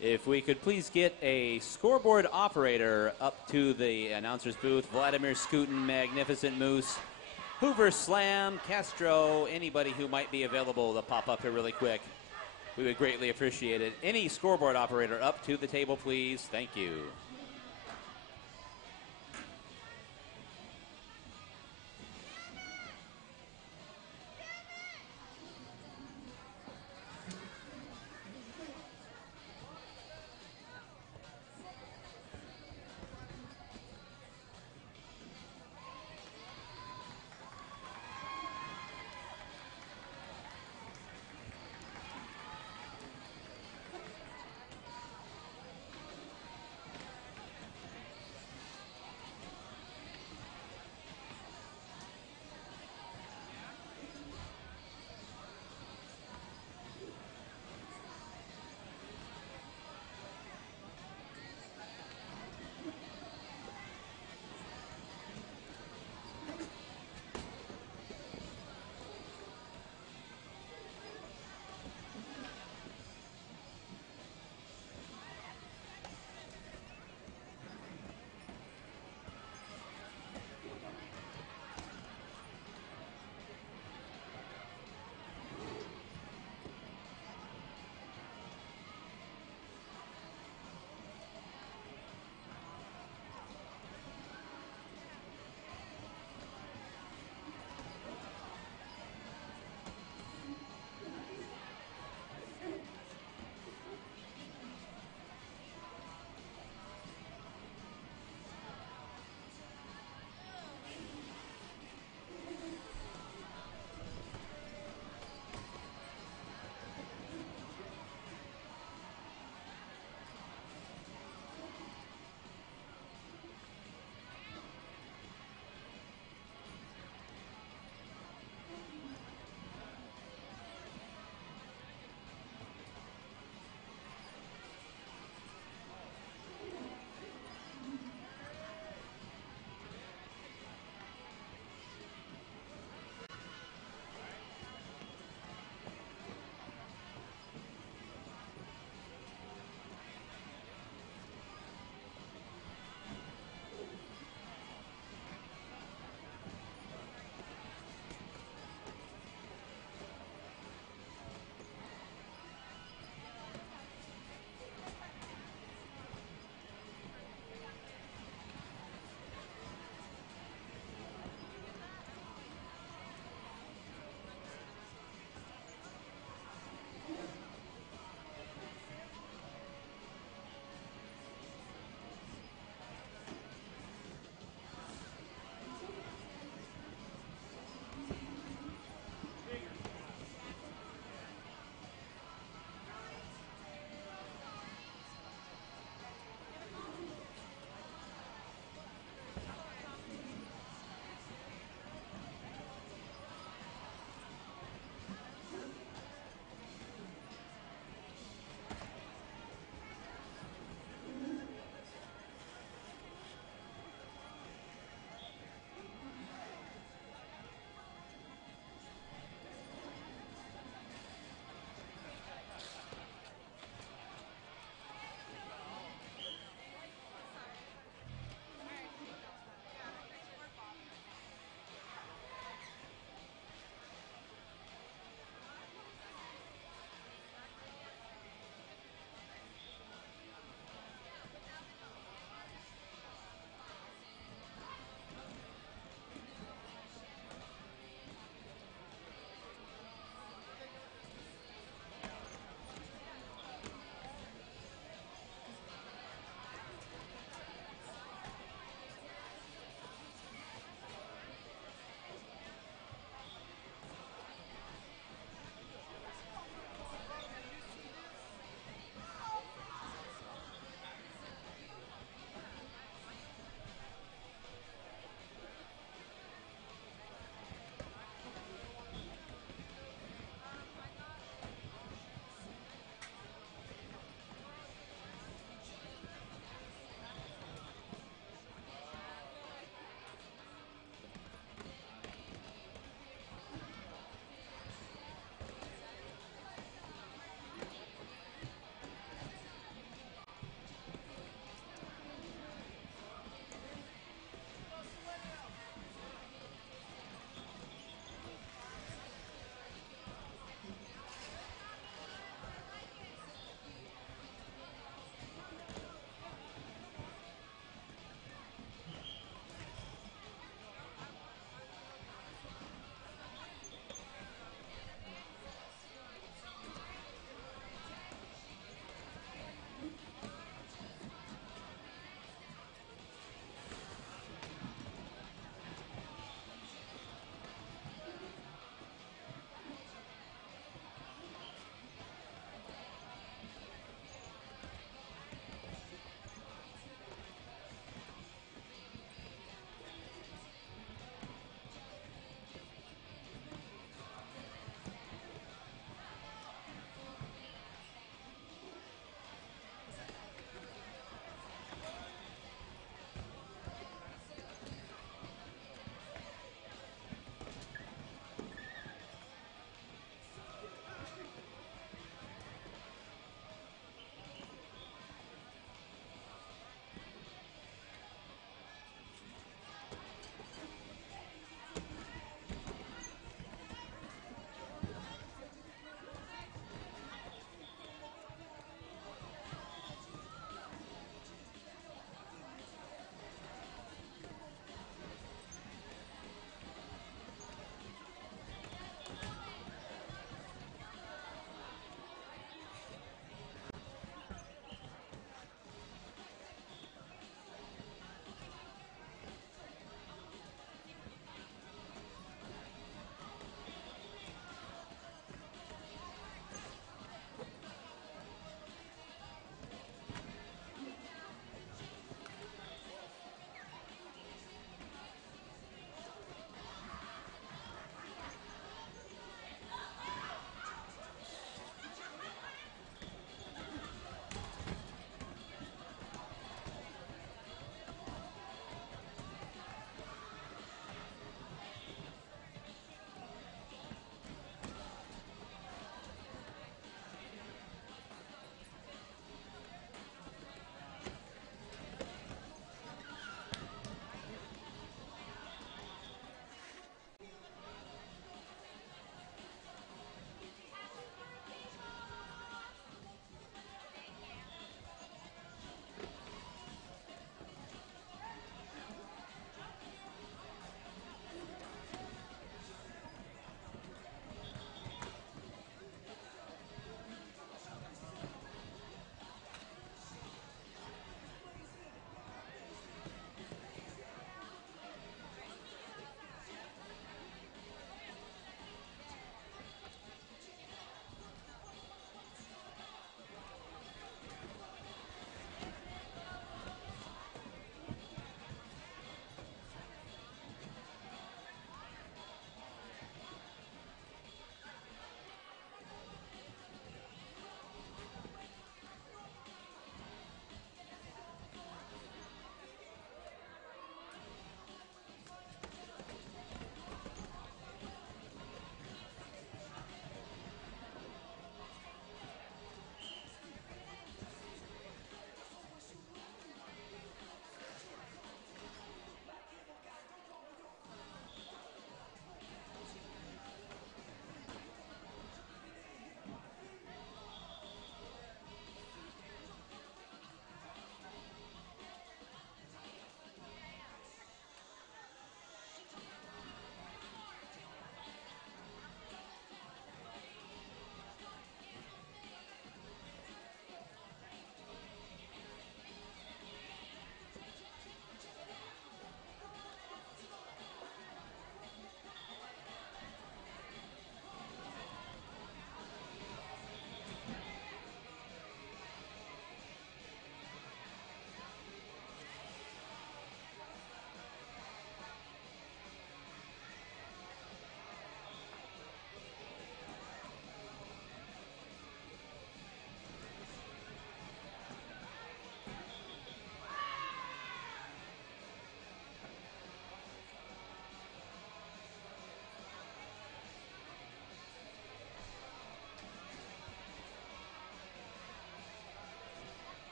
If we could please get a scoreboard operator up to the announcer's booth. Vladimir Scootin, Magnificent Moose, Hoover Slam, Castro, anybody who might be available to pop up here really quick. We would greatly appreciate it. Any scoreboard operator up to the table, please. Thank you.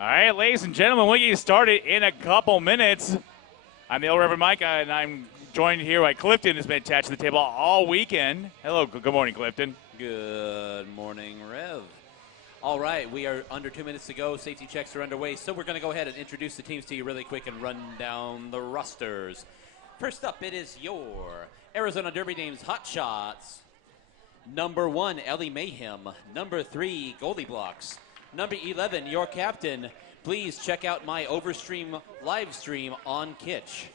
All right, ladies and gentlemen, we'll get started in a couple minutes. I'm the old Reverend Mike, and I'm joined here by Clifton, who's been attached to the table all weekend. Hello, good morning, Clifton. Good morning, Rev. All right, we are under 2 minutes to go. Safety checks are underway, so we're going to go ahead and introduce the teams to you really quick and run down the rosters. First up, it is your Arizona Derby Dames Hot Shots. Number 1, Ellie Mayhem. Number 3, Goldie Blocks. Number 11, your captain. Please check out my Overstream live stream on Kitsch.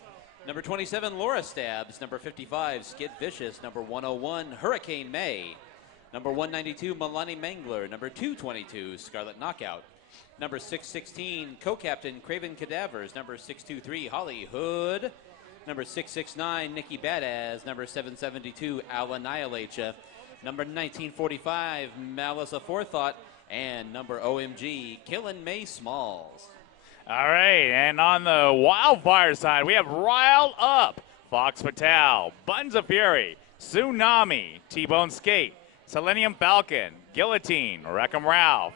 Number 27, Laura Stabs. Number 55, Skid Vicious. Number 101, Hurricane May. Number 192, Milani Mangler. Number 222, Scarlet Knockout. Number 616, co-captain Craven Cadavers. Number 623, Holly Hood. Number 669, Nikki Badass. Number 772, Al Annihilacha. Number 1945, Malice Aforethought. And number OMG, Killin' May Smalls. All right, and on the Wildfire side, we have Riled Up, Fox Patel, Buns of Fury, Tsunami, T-Bone Skate, Selenium Falcon, Guillotine, Wreckham Ralph,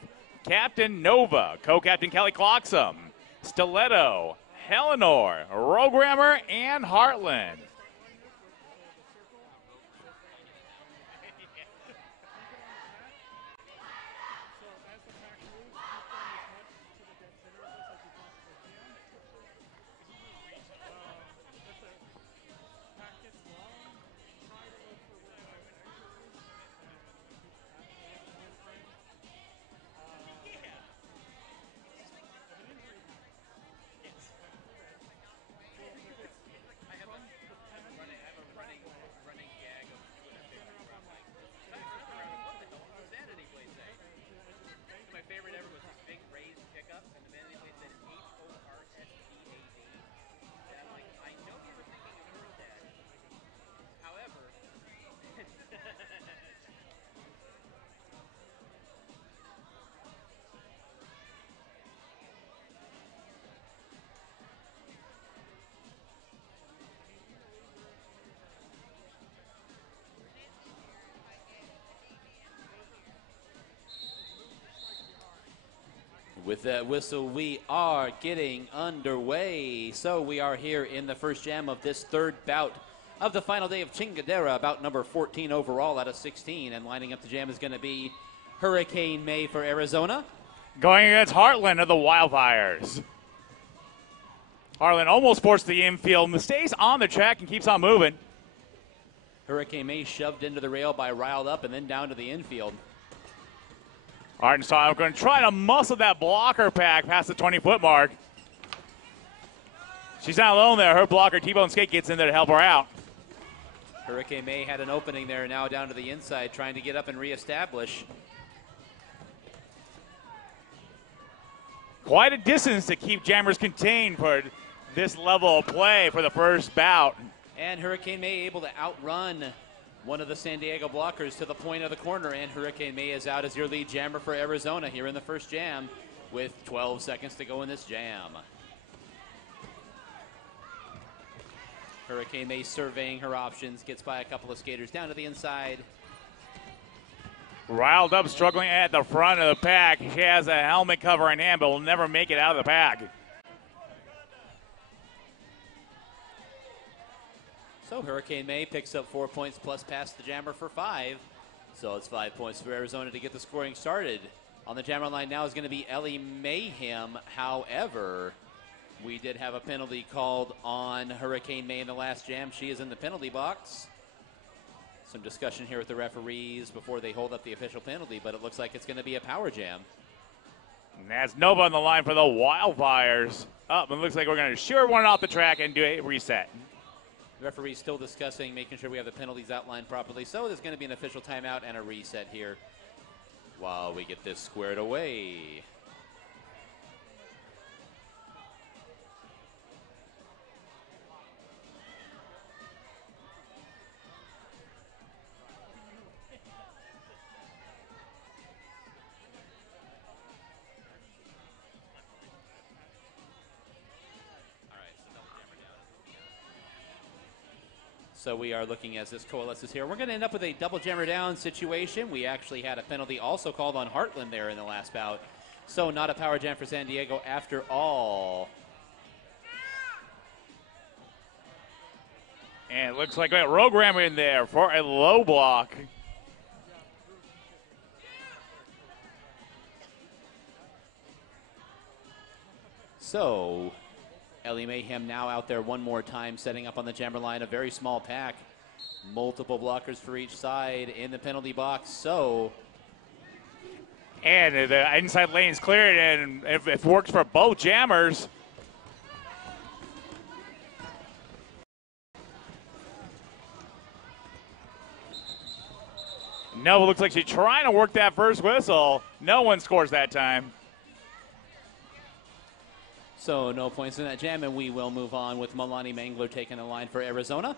Captain Nova, Co-Captain Kelly Clocksum, Stiletto, Eleanor, Programmer, and Heartland. With that whistle, we are getting underway. So we are here in the first jam of this third bout of the final day of Chingadera, bout number 14 overall out of 16. And lining up the jam is going to be Hurricane May for Arizona. Going against Heartland of the Wildfires. Heartland almost forced the infield, stays on the track and keeps on moving. Hurricane May shoved into the rail by Riled Up and then down to the infield. Arkansas going to try to muscle that blocker pack past the 20-foot mark. She's not alone there. Her blocker, T-Bone Skate, gets in there to help her out. Hurricane May had an opening there, now down to the inside, trying to get up and reestablish. Quite a distance to keep jammers contained for this level of play for the first bout. And Hurricane May able to outrun one of the San Diego blockers to the point of the corner, and Hurricane May is out as your lead jammer for Arizona here in the first jam with 12 seconds to go in this jam. Hurricane May surveying her options, gets by a couple of skaters down to the inside. Riled Up struggling at the front of the pack. She has a helmet cover in hand, but will never make it out of the pack. So Hurricane May picks up 4 points plus past the jammer for 5. So it's 5 points for Arizona to get the scoring started. On the jammer line now is going to be Ellie Mayhem. However, we did have a penalty called on Hurricane May in the last jam. She is in the penalty box. Some discussion here with the referees before they hold up the official penalty, but it looks like it's going to be a power jam. And that's Nova on the line for the Wildfires. Up, and it looks like we're going to sure one off the track and do a reset. The referee's still discussing, making sure we have the penalties outlined properly. So there's going to be an official timeout and a reset here while we get this squared away. So we are looking as this coalesces here. We're going to end up with a double jammer down situation. We actually had a penalty also called on Heartland there in the last bout. So not a power jam for San Diego after all. And it looks like we got Rogram in there for a low block. So Ellie Mayhem now out there one more time, setting up on the jammer line. A very small pack. Multiple blockers for each side in the penalty box. So. And the inside lane is cleared, and if it works for both jammers. No, it looks like she's trying to work that first whistle. No one scores that time. So no points in that jam, and we will move on with Milani Mangler taking the line for Arizona.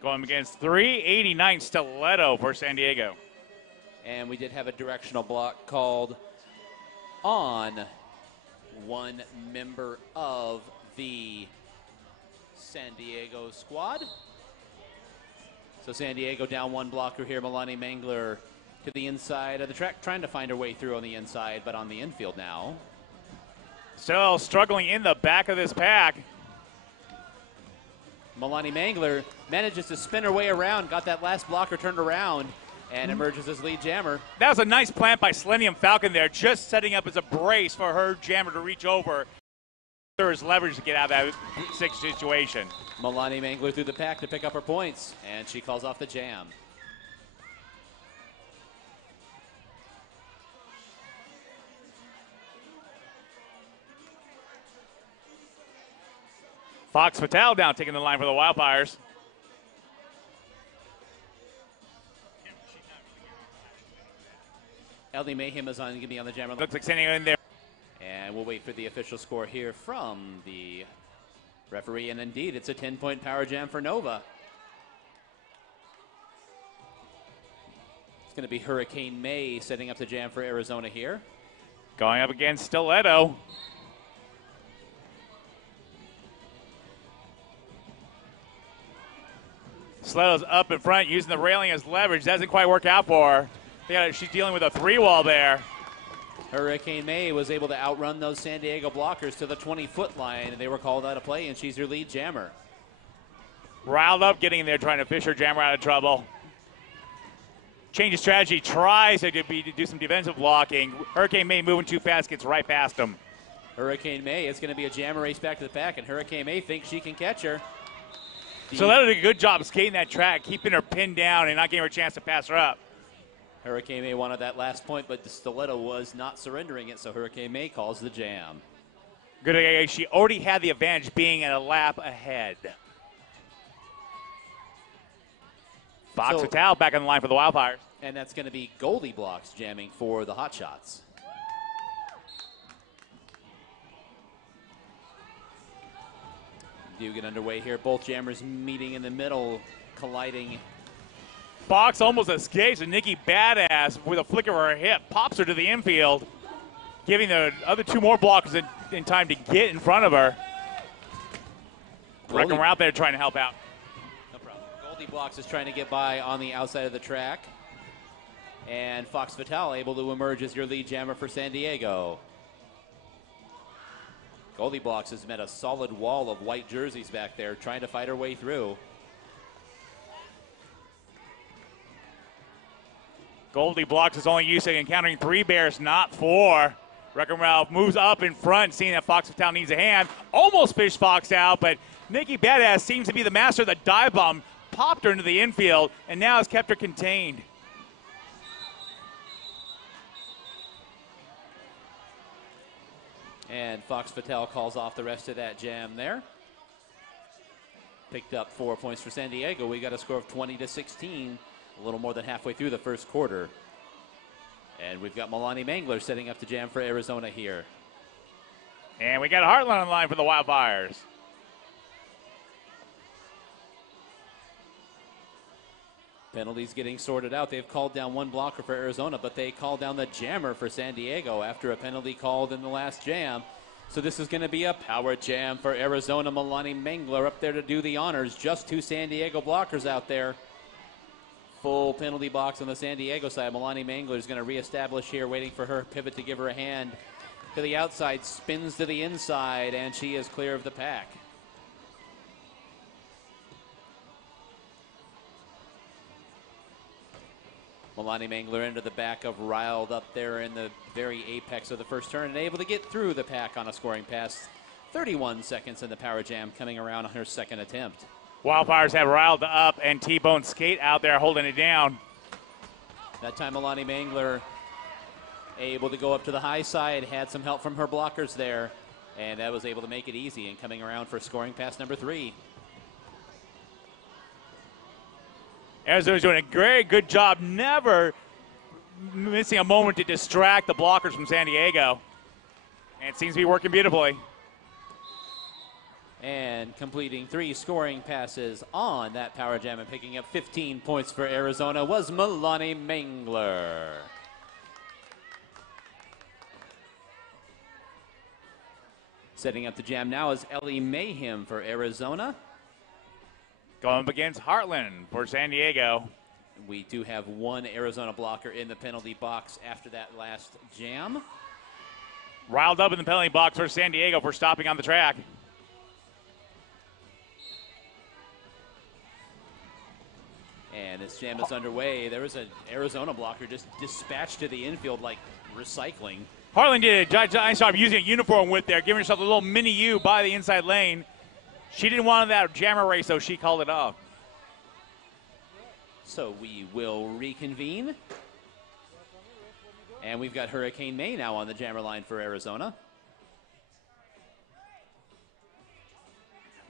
Going against 389 Stiletto for San Diego. And we did have a directional block called on one member of the San Diego squad. So San Diego down one blocker here. Milani Mangler to the inside of the track, trying to find her way through on the inside, but on the infield now. Still struggling in the back of this pack. Milani Mangler manages to spin her way around, got that last blocker turned around, and emerges as lead jammer. That was a nice plant by Selenium Falcon there, just setting up as a brace for her jammer to reach over. There is leverage to get out of that situation. Milani Mangler through the pack to pick up her points, and she calls off the jam. Fox Patel down taking the line for the Wildfires. Ellie Mayhem is going to be on the jammer. Looks like sending in there. And we'll wait for the official score here from the referee. And indeed, it's a 10-point power jam for Nova. It's going to be Hurricane May setting up the jam for Arizona here. Going up against Stiletto. Stiletto's up in front, using the railing as leverage. Doesn't quite work out for her. She's dealing with a 3-wall there. Hurricane May was able to outrun those San Diego blockers to the 20-foot line, and they were called out of play, and she's her lead jammer. Riled up, getting in there, trying to fish her jammer out of trouble. Change of strategy, tries to do some defensive blocking. Hurricane May moving too fast, gets right past him. Hurricane May, it's going to be a jammer race back to the pack, and Hurricane May thinks she can catch her. So that did a good job skating that track, keeping her pinned down and not giving her a chance to pass her up. Hurricane May wanted that last point, but the Stiletto was not surrendering it, so Hurricane May calls the jam. Good, she already had the advantage being at a lap ahead. Fox Patel back on the line for the Wildfires. And that's going to be Goldie Blocks jamming for the Hot Shots. Do get underway here. Both jammers meeting in the middle, colliding. Fox almost escapes, and Nikki Badass, with a flick of her hip, pops her to the infield, giving the other two more blockers in time to get in front of her. Reckon we're out there trying to help out. No problem. Goldie Blocks is trying to get by on the outside of the track. And Fox Vital able to emerge as your lead jammer for San Diego. Goldie Blocks has met a solid wall of white jerseys back there, trying to fight her way through. Goldie Blocks is only used to encountering 3 bears, not 4. Wrecking Ralph moves up in front, seeing that Fox Town needs a hand. Almost fished Fox out, but Nikki Badass seems to be the master of the dive bomb. Popped her into the infield, and now has kept her contained. And Fox Patel calls off the rest of that jam there. Picked up 4 points for San Diego. We got a score of 20-16, a little more than halfway through the first quarter. And we've got Milani Mangler setting up the jam for Arizona here. And we got Heartland on the line for the Wildfires. Penalties getting sorted out. They've called down one blocker for Arizona, but they called down the jammer for San Diego after a penalty called in the last jam. So this is going to be a power jam for Arizona. Milani Mangler up there to do the honors. Just 2 San Diego blockers out there. Full penalty box on the San Diego side. Milani Mangler is going to reestablish here, waiting for her pivot to give her a hand. To the outside, spins to the inside, and she is clear of the pack. Milani Mangler into the back of Riled up there in the very apex of the first turn and able to get through the pack on a scoring pass. 31 seconds in the power jam, coming around on her second attempt. Wildfires have Riled up and T-Bone Skate out there holding it down. That time Milani Mangler able to go up to the high side, had some help from her blockers there, and that was able to make it easy and coming around for scoring pass number 3. Arizona's doing a very good job, never missing a moment to distract the blockers from San Diego. And it seems to be working beautifully. And completing 3 scoring passes on that power jam and picking up 15 points for Arizona was Milani Mangler. Setting up the jam now is Ellie Mayhem for Arizona. Going up against Heartland for San Diego. We do have one Arizona blocker in the penalty box after that last jam. Riled up in the penalty box for San Diego for stopping on the track. And this jam is underway. There was an Arizona blocker just dispatched to the infield like recycling. Heartland did a nice job using a uniform width there, giving herself a little mini U by the inside lane. She didn't want that jammer race, so she called it off. So we will reconvene. And we've got Hurricane May now on the jammer line for Arizona.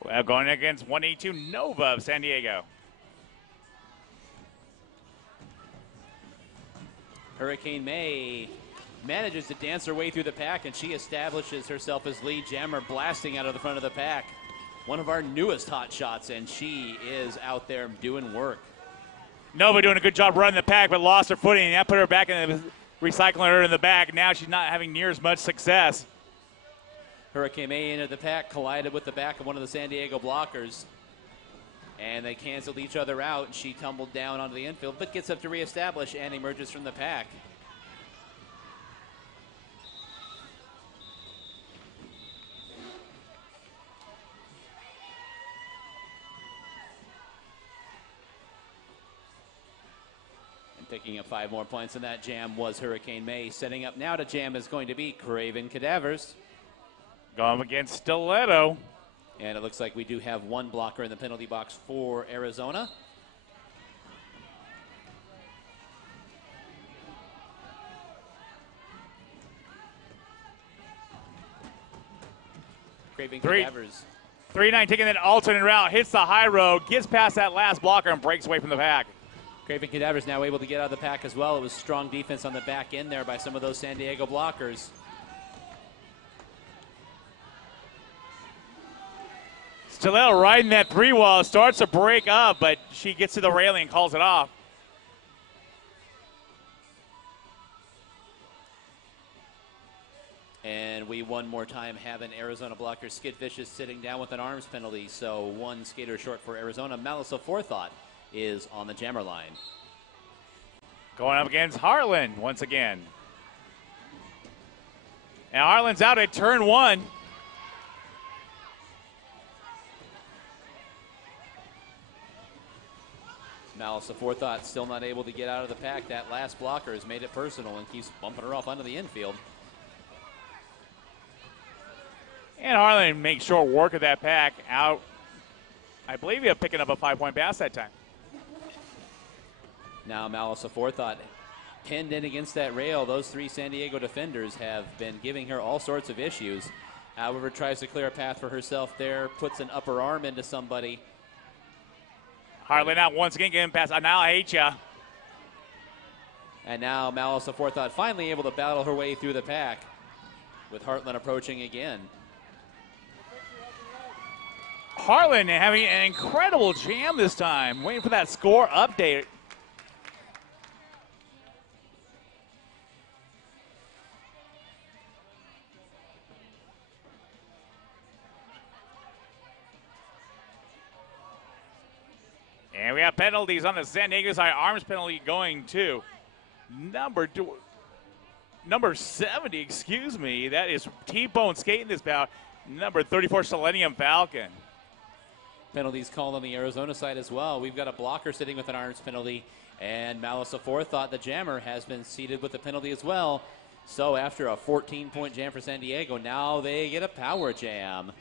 Well, going against 182 Nova of San Diego. Hurricane May manages to dance her way through the pack, and she establishes herself as lead jammer, blasting out of the front of the pack. One of our newest hot shots, and she is out there doing work. Nova doing a good job running the pack, but lost her footing, and that put her back in the recycling her in the back. Now she's not having near as much success. Hurricane May into the pack, collided with the back of one of the San Diego blockers, and they canceled each other out, and she tumbled down onto the infield, but gets up to reestablish and emerges from the pack. Picking up 5 more points in that jam was Hurricane May. Setting up now to jam is going to be Craven Cadavers. Going against Stiletto. And it looks like we do have one blocker in the penalty box for Arizona. Craven Cadavers. 3-9 taking that alternate route, hits the high road, gets past that last blocker, and breaks away from the pack. Craven Cadavers now able to get out of the pack as well. It was strong defense on the back end there by some of those San Diego blockers. Stiletto riding that 3-wall, starts to break up, but she gets to the railing and calls it off. And we one more time have an Arizona blocker. Skid Vicious sitting down with an arms penalty, so one skater short for Arizona. Malice of Forethought is on the jammer line. Going up against Harlan once again. And Harlan's out at turn 1. Malice of Forethought still not able to get out of the pack. That last blocker has made it personal and keeps bumping her off onto the infield. And Harlan makes short work of that pack out. I believe he was picking up a 5-point pass that time. Now Malice of Forethought pinned in against that rail. Those 3 San Diego defenders have been giving her all sorts of issues. However, tries to clear a path for herself there, puts an upper arm into somebody. Harlan out once again, getting past. Now I hate ya. And now Malice of Forethought finally able to battle her way through the pack with Heartland approaching again. Harlan having an incredible jam this time. Waiting for that score update. And we have penalties on the San Diego side. Arms penalty going to number 70, excuse me. That is T-Bone Skate in this bout. Number 34, Selenium Falcon. Penalties called on the Arizona side as well. We've got a blocker sitting with an arms penalty, and Malice Aforethought, the jammer, has been seated with the penalty as well. So after a 14-point jam for San Diego, now they get a power jam.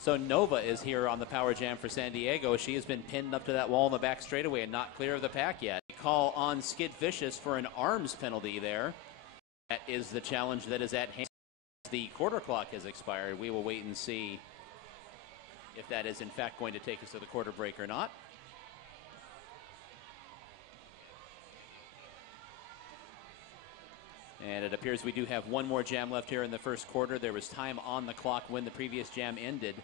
So Nova is here on the power jam for San Diego. She has been pinned up to that wall in the back straightaway and not clear of the pack yet. Call on Skid Vicious for an arms penalty there. That is the challenge that is at hand. The quarter clock has expired. We will wait and see if that is in fact going to take us to the quarter break or not. And it appears we do have one more jam left here in the first quarter. There was time on the clock when the previous jam ended.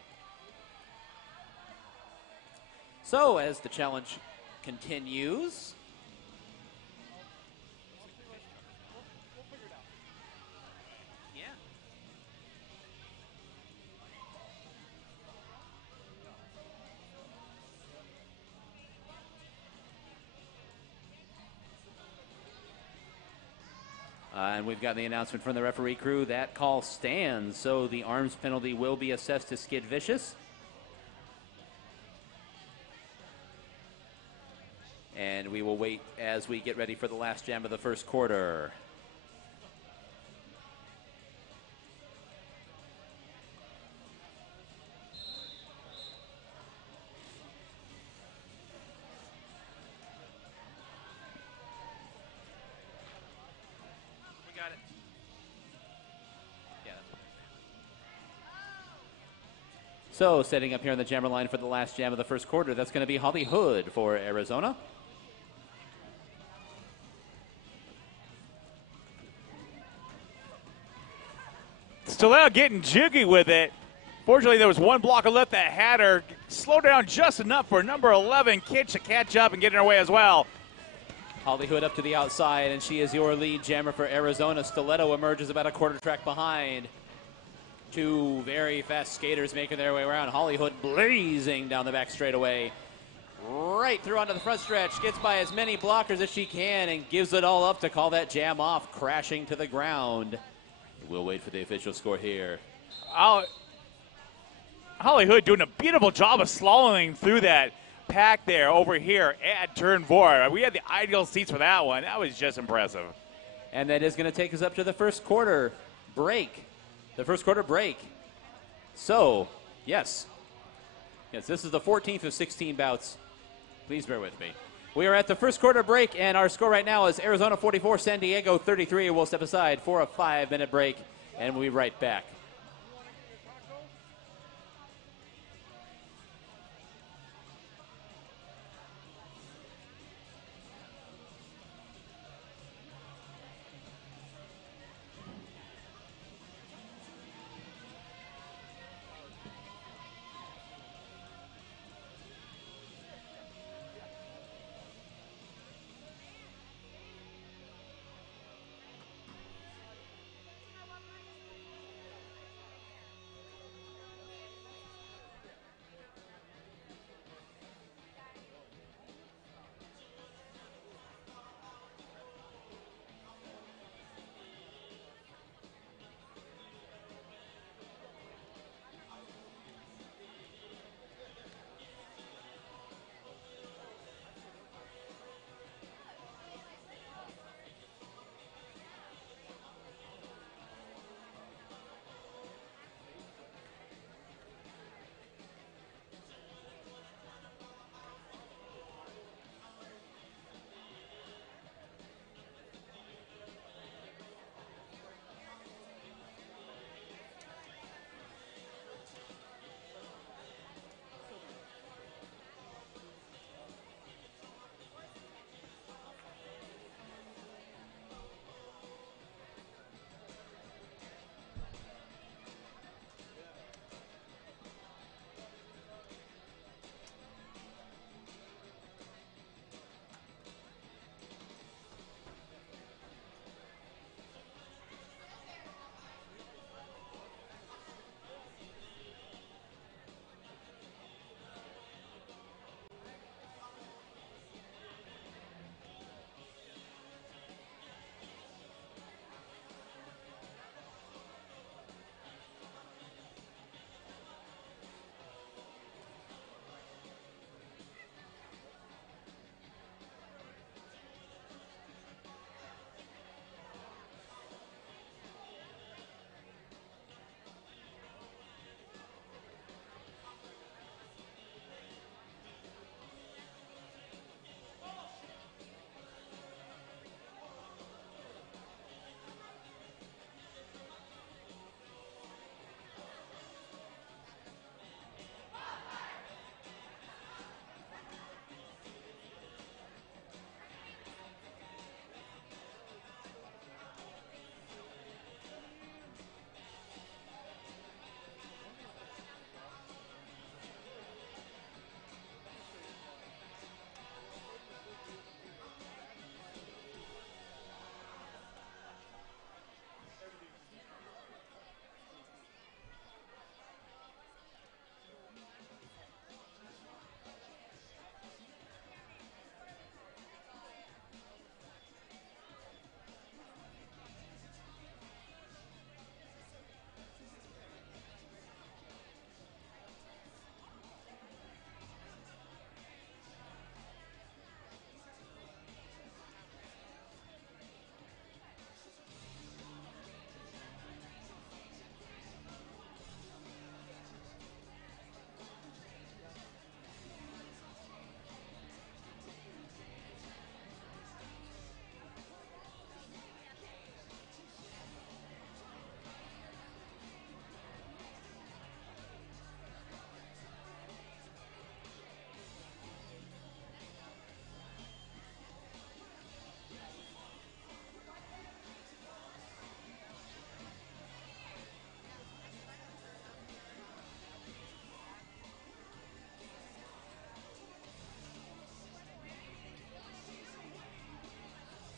So as the challenge continues, and we've got the announcement from the referee crew. That call stands, so the arms penalty will be assessed to Skid Vicious. And we will wait as we get ready for the last jam of the first quarter. So setting up here on the jammer line for the last jam of the first quarter, that's going to be Holly Hood for Arizona. Stiletto getting jiggy with it. Fortunately, there was one blocker left that had her slow down just enough for number 11, Kitch, to catch up and get in her way as well. Holly Hood up to the outside, and she is your lead jammer for Arizona. Stiletto emerges about a quarter track behind. Two very fast skaters making their way around. Holly Hood blazing down the back straightaway. Right through onto the front stretch. Gets by as many blockers as she can and gives it all up to call that jam off, crashing to the ground. We'll wait for the official score here. Holly Hood doing a beautiful job of slaloming through that pack there over here at turn 4. We had the ideal seats for that one. That was just impressive. And that is going to take us up to the first quarter break. The first quarter break. So, yes, this is the 14th of 16 bouts. Please bear with me. We are at the first quarter break, and our score right now is Arizona 44, San Diego 33. We'll step aside for a 5-minute break, and we'll be right back.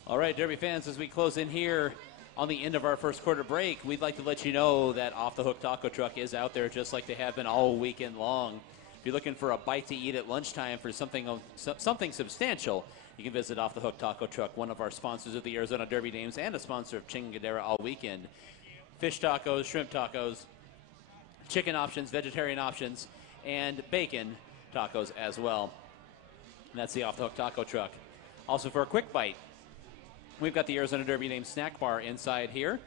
All right, Derby fans, as we close in here on the end of our first quarter break, we'd like to let you know that Off the Hook Taco Truck is out there just like they have been all weekend long. If you're looking for a bite to eat at lunchtime for something substantial, you can visit Off the Hook Taco Truck, one of our sponsors of the Arizona Derby Dames and a sponsor of Chingadera all weekend. Fish tacos, shrimp tacos, chicken options, vegetarian options, and bacon tacos as well. And that's the Off the Hook Taco Truck. Also, for a quick bite, we've got the Arizona Derby Dames snack bar inside here.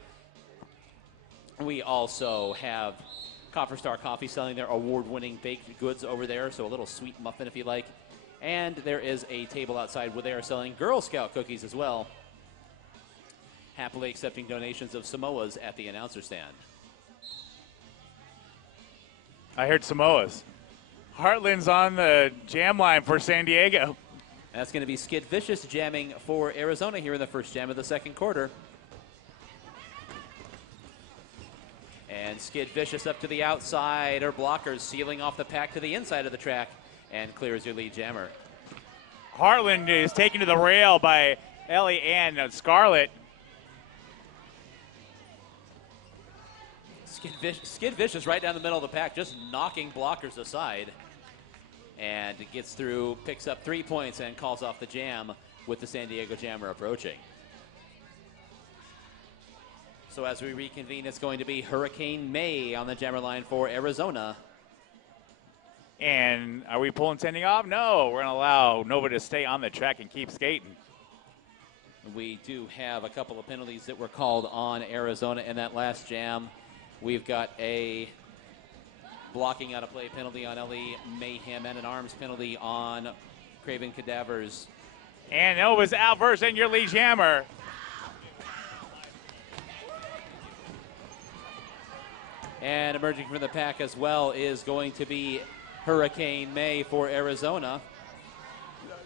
We also have Copper Star Coffee selling their award-winning baked goods over there, so a little sweet muffin if you like. And there is a table outside where they are selling Girl Scout cookies as well. Happily accepting donations of Samoas at the announcer stand. I heard Samoas. Heartland's on the jam line for San Diego. That's going to be Skid Vicious jamming for Arizona here in the first jam of the second quarter. And Skid Vicious up to the outside. Her blockers sealing off the pack to the inside of the track and clears your lead jammer. Heartland is taken to the rail by Ellie Ann Scarlett. Skid Vicious right down the middle of the pack, just knocking blockers aside. And gets through, picks up 3 points, and calls off the jam with the San Diego jammer approaching. So as we reconvene, it's going to be Hurricane May on the jammer line for Arizona. And are we pulling sending off? No, we're going to allow Nova to stay on the track and keep skating. We do have a couple of penalties that were called on Arizona in that last jam. We've got a blocking out of play penalty on Ellie Mayhem and an arms penalty on Craven Cadavers. And Nova's out first and your lead jammer. And emerging from the pack as well is going to be Hurricane May for Arizona.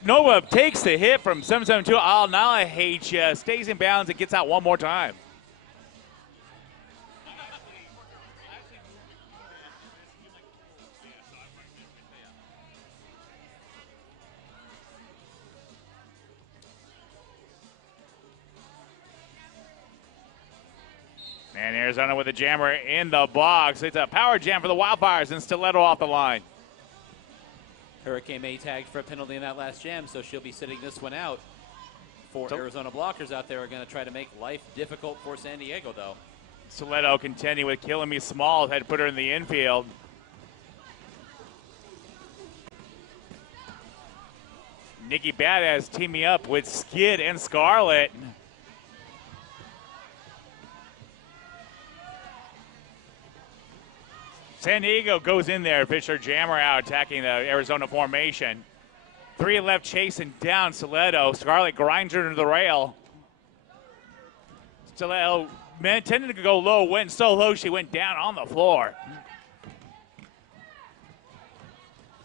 Nova takes the hit from 772. Al Nalahage stays in bounds and gets out one more time. And Arizona with a jammer in the box. It's a power jam for the Wildfires and Stiletto off the line. Hurricane May tagged for a penalty in that last jam, so she'll be sitting this one out. Four Arizona blockers out there are going to try to make life difficult for San Diego, though. Stiletto contending with Killing Me Small, had to put her in the infield. Nikki Badass teaming up with Skid and Scarlett. San Diego goes in there, pitch their jammer out, attacking the Arizona formation. 3 left chasing down Stiletto. Scarlett grinds her into the rail. Stiletto intended to go low, went so low she went down on the floor.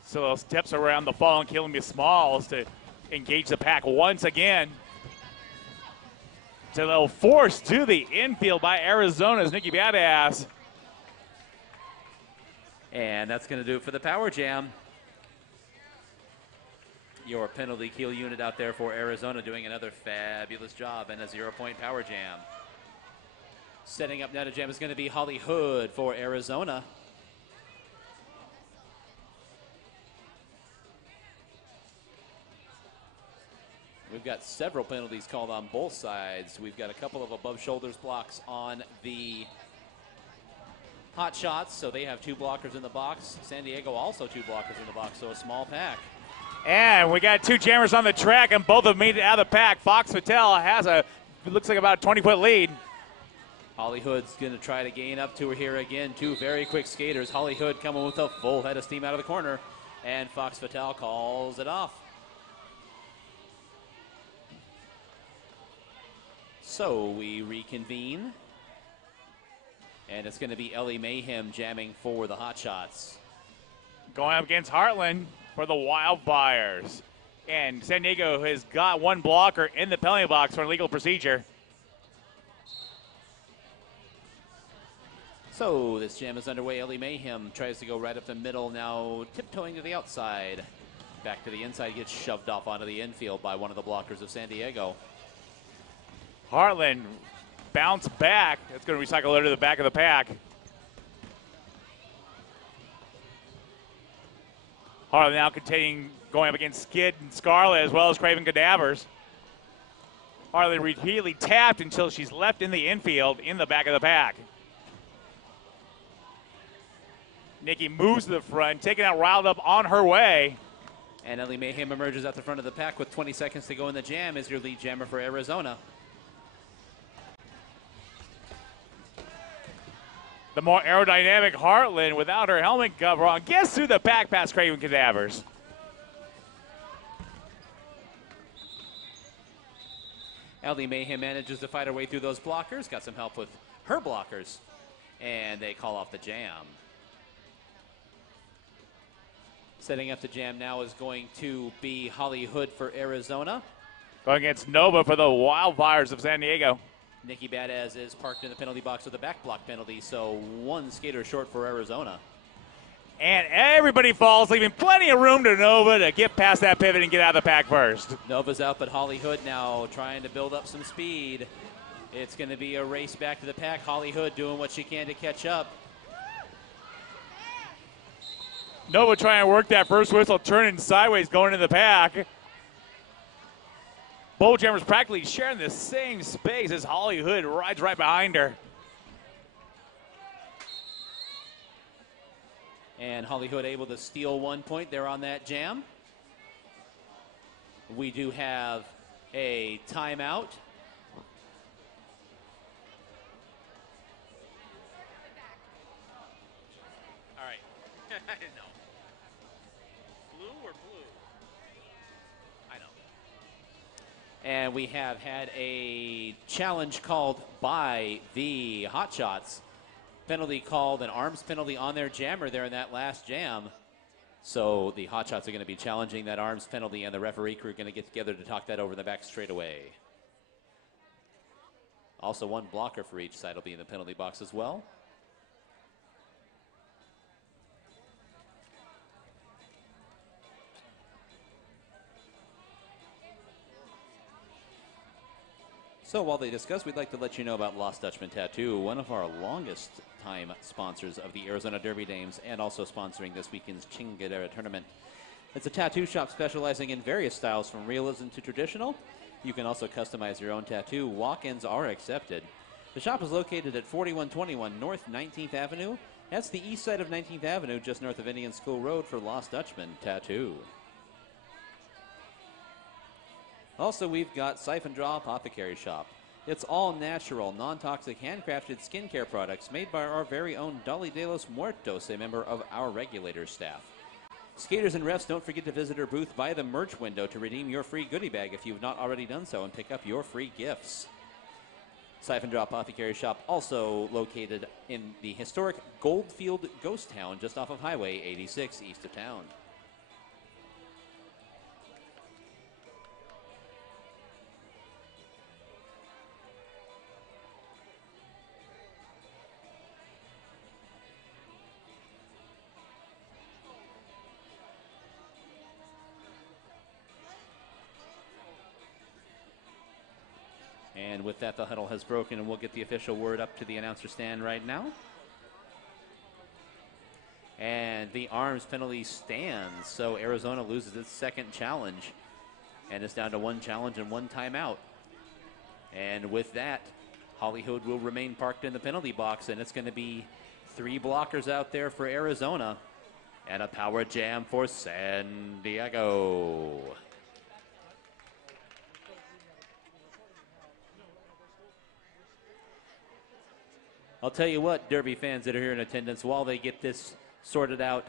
Stiletto steps around the fall and Killing Me Smalls to engage the pack once again. Stiletto forced to the infield by Arizona's Nikki Badass. And that's going to do it for the power jam. Your penalty kill unit out there for Arizona doing another fabulous job and a 0-point power jam. Setting up now to jam is going to be Holly Hood for Arizona. We've got several penalties called on both sides. We've got a couple of above shoulders blocks on the Hot Shots, so they have 2 blockers in the box. San Diego also 2 blockers in the box, so a small pack. And we got 2 jammers on the track, and both of them made it out of the pack. Fox Patel has it looks like about a 20-foot lead. Holly Hood's going to try to gain up to her here again. 2 very quick skaters. Holly Hood coming with a full head of steam out of the corner, and Fox Patel calls it off. So we reconvene. And it's going to be Ellie Mayhem jamming for the Hot Shots. Going up against Heartland for the Wildfires. And San Diego has got 1 blocker in the penalty box for illegal procedure. So this jam is underway. Ellie Mayhem tries to go right up the middle, now tiptoeing to the outside. Back to the inside, gets shoved off onto the infield by one of the blockers of San Diego. Heartland bounce back. It's going to recycle her to the back of the pack. Heartland now continuing going up against Skid and Scarlet as well as Craven Cadavers. Heartland repeatedly tapped until she's left in the infield in the back of the pack. Nikki moves to the front, taking out Riled Up on her way. And Ellie Mayhem emerges at the front of the pack with 20 seconds to go in the jam as your lead jammer for Arizona. The more aerodynamic Heartland without her helmet cover on gets through the pack past Craven Cadavers. Ellie Mayhem manages to fight her way through those blockers. Got some help with her blockers. And they call off the jam. Setting up the jam now is going to be Holly Hood for Arizona. Going against Nova for the Wildfires of San Diego. Nikki Badaz is parked in the penalty box with a back block penalty, so one skater short for Arizona. And everybody falls, leaving plenty of room to Nova to get past that pivot and get out of the pack first. Nova's up, but Holly Hood now trying to build up some speed. It's going to be a race back to the pack. Holly Hood doing what she can to catch up. Nova trying to work that first whistle, turning sideways, going into the pack. Boat Jammers practically sharing the same space as Holly Hood rides right behind her. And Holly Hood able to steal 1 point there on that jam. We do have a timeout. All right. I didn't know. Blue or blue? I know. And we have had a challenge called by the Hotshots. Penalty called, an arms penalty on their jammer there in that last jam. So the Hotshots are going to be challenging that arms penalty, and the referee crew are going to get together to talk that over in the back straight away. Also, one blocker for each side will be in the penalty box as well. So while they discuss, we'd like to let you know about Lost Dutchman Tattoo, one of our longest time sponsors of the Arizona Derby Dames and also sponsoring this weekend's Chingadera tournament. It's a tattoo shop specializing in various styles from realism to traditional. You can also customize your own tattoo. Walk-ins are accepted. The shop is located at 4121 North 19th Avenue. That's the east side of 19th Avenue, just north of Indian School Road for Lost Dutchman Tattoo. Also, we've got Siphon Draw Apothecary Shop. It's all natural, non-toxic, handcrafted skincare products made by our very own Dolly de los Muertos, a member of our regulator staff. Skaters and refs, don't forget to visit our booth by the merch window to redeem your free goodie bag if you've not already done so and pick up your free gifts. Siphon Draw Apothecary Shop also located in the historic Goldfield Ghost Town just off of Highway 86 east of town. And with that, the huddle has broken, and we'll get the official word up to the announcer stand right now. And the arms penalty stands, so Arizona loses its second challenge, and it's down to one challenge and one timeout. And with that, Holly Hood will remain parked in the penalty box, and it's going to be three blockers out there for Arizona and a power jam for San Diego. I'll tell you what, Derby fans that are here in attendance, while they get this sorted out,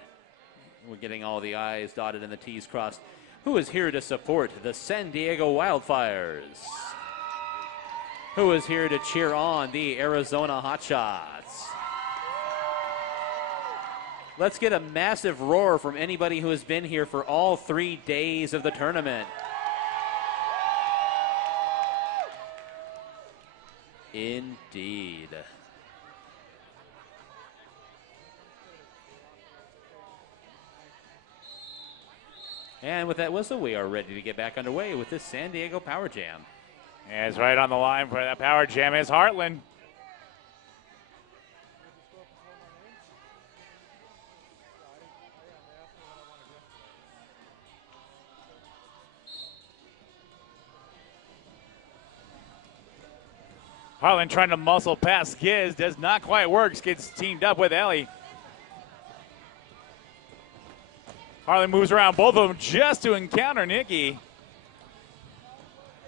we're getting all the I's dotted and the T's crossed. Who is here to support the San Diego Wildfires? Who is here to cheer on the Arizona Hotshots? Let's get a massive roar from anybody who has been here for all 3 days of the tournament. Indeed. And with that whistle, we are ready to get back underway with this San Diego Power Jam. And it's right on the line for that power jam is Heartland. Heartland trying to muscle past Skids. Does not quite work. Skids teamed up with Ellie. Heartland moves around both of them just to encounter Nikki.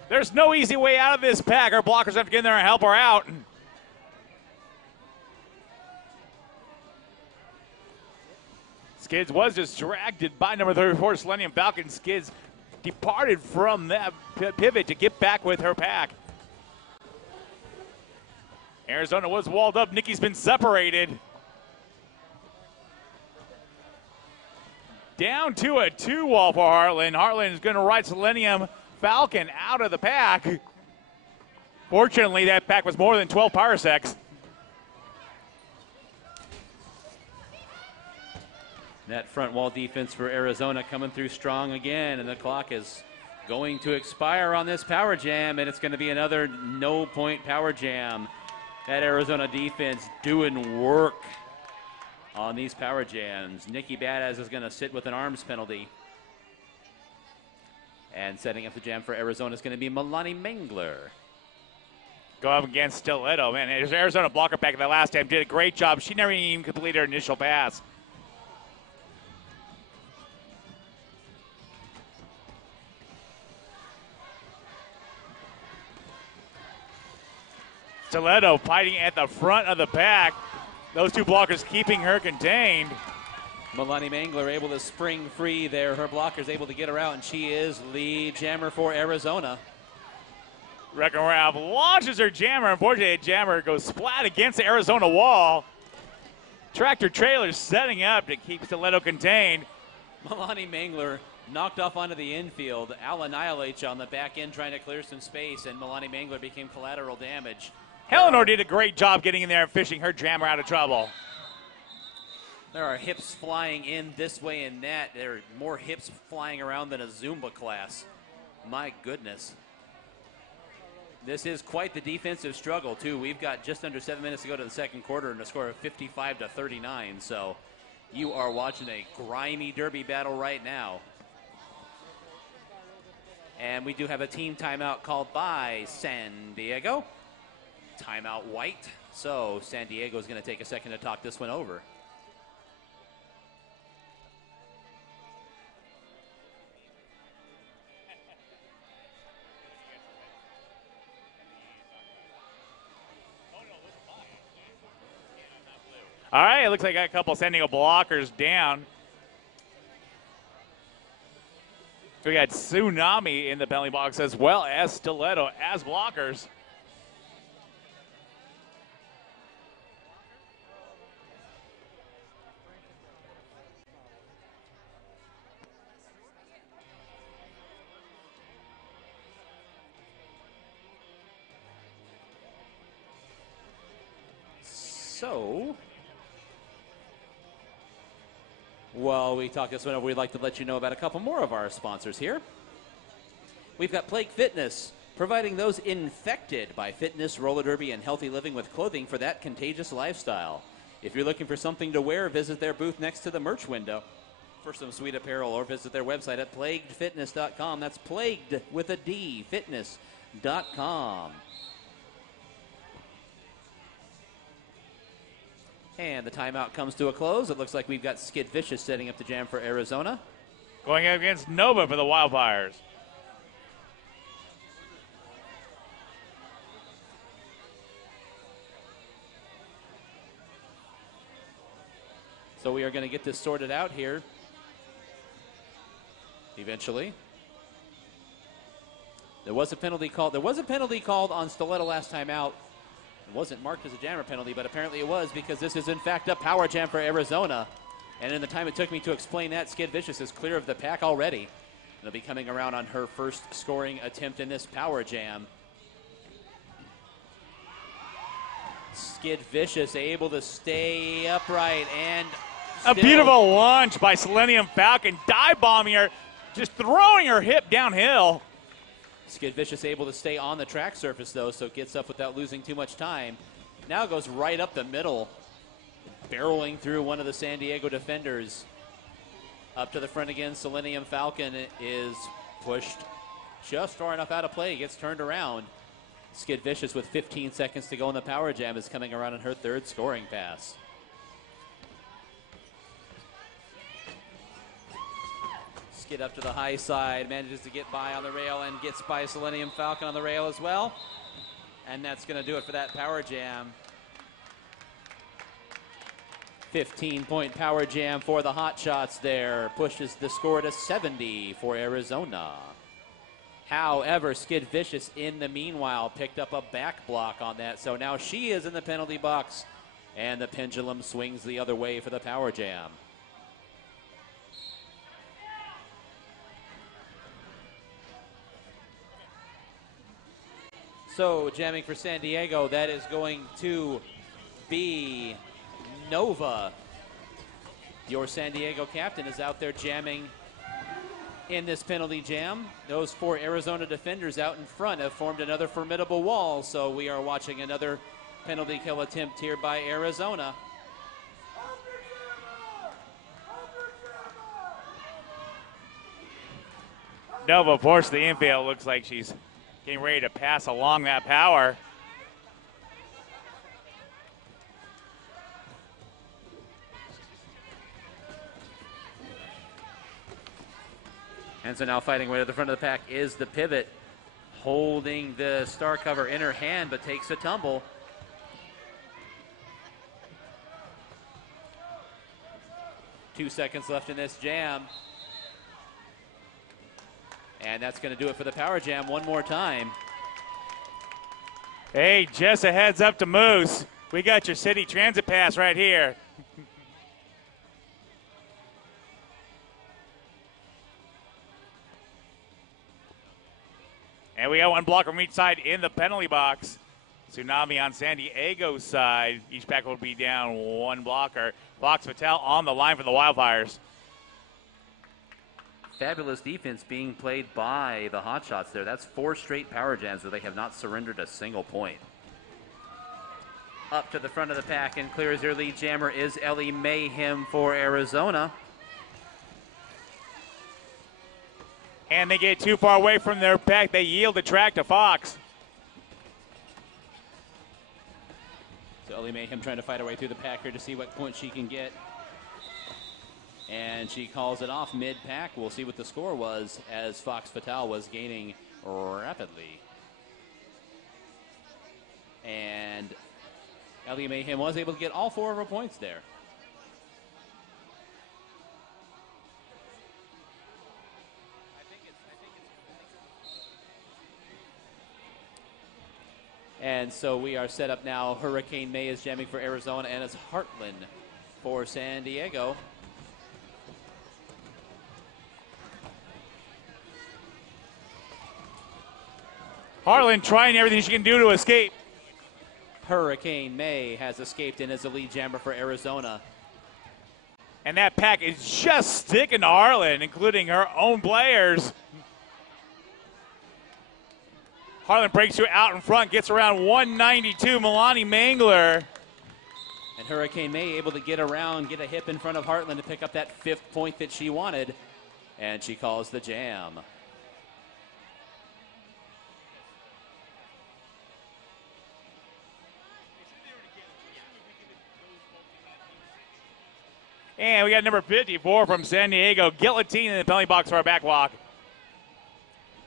There's no easy way out of this pack. Our blockers have to get in there and help her out. Skids was distracted by number 34, Selenium Falcon. Skids departed from that pivot to get back with her pack. Arizona was walled up. Nikki's been separated. Down to a 2-wall for Heartland. Heartland is going to ride Selenium Falcon out of the pack. Fortunately, that pack was more than 12 parsecs. That front wall defense for Arizona coming through strong again, and the clock is going to expire on this power jam, and it's going to be another no-point power jam. That Arizona defense doing work on these power jams. Nikki Badass is going to sit with an arms penalty. And setting up the jam for Arizona is going to be Milani Mangler. Go up against Stiletto. Man, there's Arizona blocker back in the last time. Did a great job. She never even completed her initial pass. Stiletto fighting at the front of the pack. Those two blockers keeping her contained. Milani Mangler able to spring free there. Her blocker's able to get her out, and she is lead jammer for Arizona. Wrecking Ralph launches her jammer. Unfortunately, the jammer goes splat against the Arizona wall. Tractor trailer setting up to keep Stiletto contained. Milani Mangler knocked off onto the infield. Al annihilates on the back end trying to clear some space, and Milani Mangler became collateral damage. Eleanor did a great job getting in there and fishing her jammer out of trouble. There are hips flying in this way and that. There are more hips flying around than a Zumba class. My goodness. This is quite the defensive struggle, too. We've got just under 7 minutes to go to the second quarter and a score of 55-39. So you are watching a grimy derby battle right now. And we do have a team timeout called by San Diego. Timeout white. So San Diego is going to take a second to talk this one over. All right, it looks like I got a couple San Diego blockers down. We got Tsunami in the penalty box as well as Stiletto as blockers. So, while we talk this one over, we'd like to let you know about a couple more of our sponsors here. We've got Plague Fitness, providing those infected by fitness, roller derby, and healthy living with clothing for that contagious lifestyle. If you're looking for something to wear, visit their booth next to the merch window for some sweet apparel, or visit their website at plaguedfitness.com. That's plagued with a D, fitness.com. And the timeout comes to a close. It looks like we've got Skid Vicious setting up the jam for Arizona. Going up against Nova for the Wildfires. So we are going to get this sorted out here eventually. There was a penalty called. There was a penalty called on Stiletto last time out. It wasn't marked as a jammer penalty, but apparently it was, because this is in fact a power jam for Arizona. And in the time it took me to explain that, Skid Vicious is clear of the pack already. It'll be coming around on her first scoring attempt in this power jam. Skid Vicious able to stay upright, and a beautiful launch by Selenium Falcon, dive bombing her, just throwing her hip downhill. Skid Vicious able to stay on the track surface, though, so gets up without losing too much time. Now goes right up the middle, barreling through one of the San Diego defenders. Up to the front again, Selenium Falcon is pushed just far enough out of play, gets turned around. Skid Vicious with 15 seconds to go in the power jam is coming around on her third scoring pass. Skid up to the high side, manages to get by on the rail and gets by Selenium Falcon on the rail as well. And that's going to do it for that power jam. 15-point power jam for the Hot Shots there. Pushes the score to 70 for Arizona. However, Skid Vicious in the meanwhile picked up a back block on that. So now she is in the penalty box and the pendulum swings the other way for the power jam. So jamming for San Diego, that is going to be Nova. Your San Diego captain is out there jamming in this penalty jam. Those 4 Arizona defenders out in front have formed another formidable wall, so we are watching another penalty kill attempt here by Arizona. Nova forced the infield. Looks like she's getting ready to pass along that power. And so now fighting way to the front of the pack is the pivot, holding the star cover in her hand, but takes a tumble. Two seconds left in this jam. And that's going to do it for the power jam one more time. Hey, just a heads up to Moose. We got your city transit pass right here. And we got one block from each side in the penalty box. Tsunami on San Diego's side. Each pack will be down one blocker. Fox Patel on the line for the Wildfires. Fabulous defense being played by the Hot Shots there. That's 4 straight power jams where they have not surrendered a single point. Up to the front of the pack and clears their lead jammer is Ellie Mayhem for Arizona. And they get too far away from their pack. They yield the track to Fox. So Ellie Mayhem trying to fight her way through the pack here to see what point she can get. And she calls it off mid-pack. We'll see what the score was as Fox Fatal was gaining rapidly. And Ellie Mayhem was able to get all 4 of her points there. And so we are set up now. Hurricane May is jamming for Arizona, and it's Heartland for San Diego. Harlan trying everything she can do to escape. Hurricane May has escaped and is the lead jammer for Arizona. And that pack is just sticking to Harlan, including her own players. Harlan breaks through out in front, gets around 192, Milani Mangler. And Hurricane May able to get around, get a hip in front of Heartland to pick up that 5th point that she wanted. And she calls the jam. And we got number 54 from San Diego, Guillotine in the penalty box for our back block.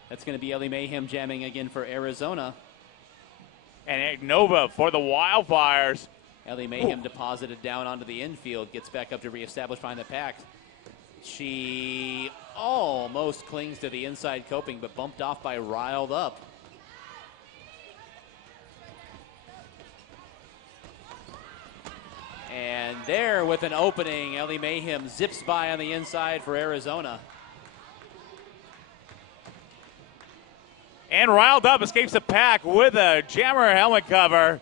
That's going to be Ellie Mayhem jamming again for Arizona. And Nova for the Wildfires. Ellie Mayhem deposited down onto the infield, gets back up to reestablish behind the pack. She almost clings to the inside coping, but bumped off by Riled Up. And there with an opening, Ellie Mayhem zips by on the inside for Arizona. And Riled Up escapes the pack with a jammer helmet cover.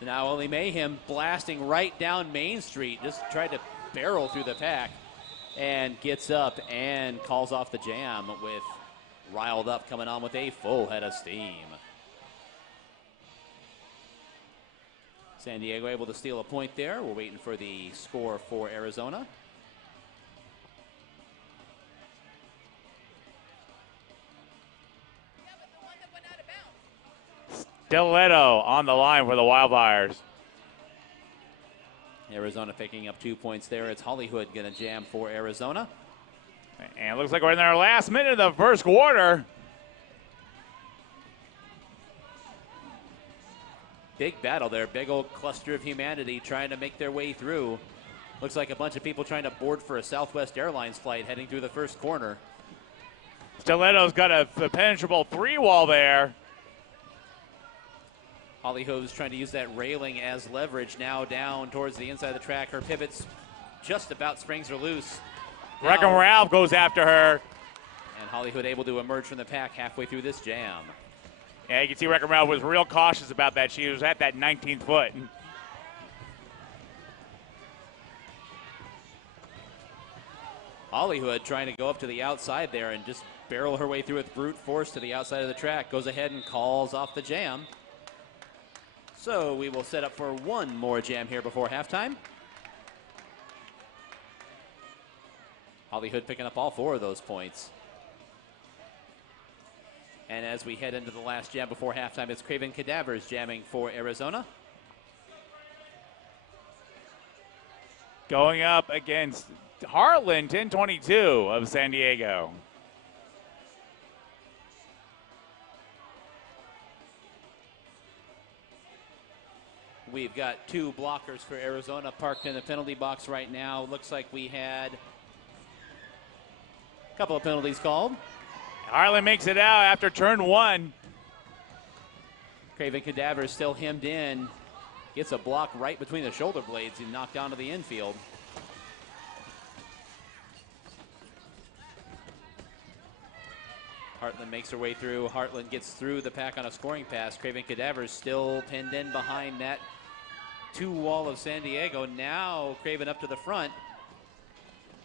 So now Ellie Mayhem blasting right down Main Street, just tried to barrel through the pack. and gets up and calls off the jam with Riled Up coming on with a full head of steam. San Diego able to steal a point there. We're waiting for the score for Arizona. Stiletto on the line for the Wildfires. Arizona picking up 2 points there. It's Hollywood going to jam for Arizona. And it looks like we're in our last minute of the first quarter. Big battle there. Big old cluster of humanity trying to make their way through. Looks like a bunch of people trying to board for a Southwest Airlines flight heading through the first corner. Stiletto's got a penetrable 3-wall there. Hollyhove's trying to use that railing as leverage, now down towards the inside of the track. Her pivots just about springs her loose. Wrecking Ralph goes after her. And Hollywood able to emerge from the pack halfway through this jam. Yeah, you can see Wrecking Ralph was real cautious about that. She was at that 19th foot. Hollywood trying to go up to the outside there and just barrel her way through with brute force to the outside of the track. Goes ahead and calls off the jam. So we will set up for one more jam here before halftime. Hollywood picking up all 4 of those points. And as we head into the last jam before halftime, it's Craven Cadavers jamming for Arizona. Going up against Heartland, 1022 of San Diego. We've got 2 blockers for Arizona parked in the penalty box right now. Looks like we had a couple of penalties called. Heartland makes it out after turn 1. Craven Cadavers still hemmed in. Gets a block right between the shoulder blades and knocked onto the infield. Heartland makes her way through. Heartland gets through the pack on a scoring pass. Craven Cadavers still pinned in behind that 2-wall of San Diego. Now Craven up to the front.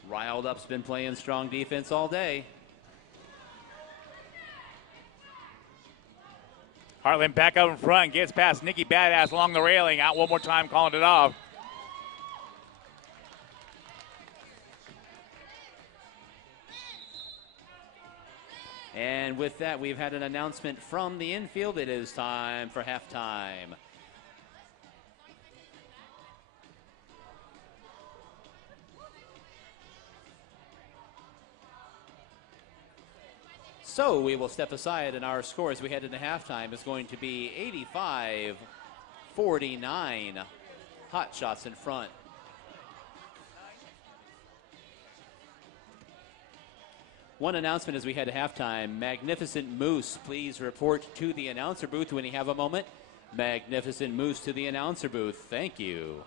Riled Up's been playing strong defense all day. Heartland back up in front, gets past Nikki Badass along the railing, out one more time, calling it off. And with that, we've had an announcement from the infield. It is time for halftime. So we will step aside, and our score as we head into halftime is going to be 85-49. Hot Shots in front. One announcement as we head to halftime. Magnificent Moose, please report to the announcer booth when you have a moment. Magnificent Moose to the announcer booth. Thank you.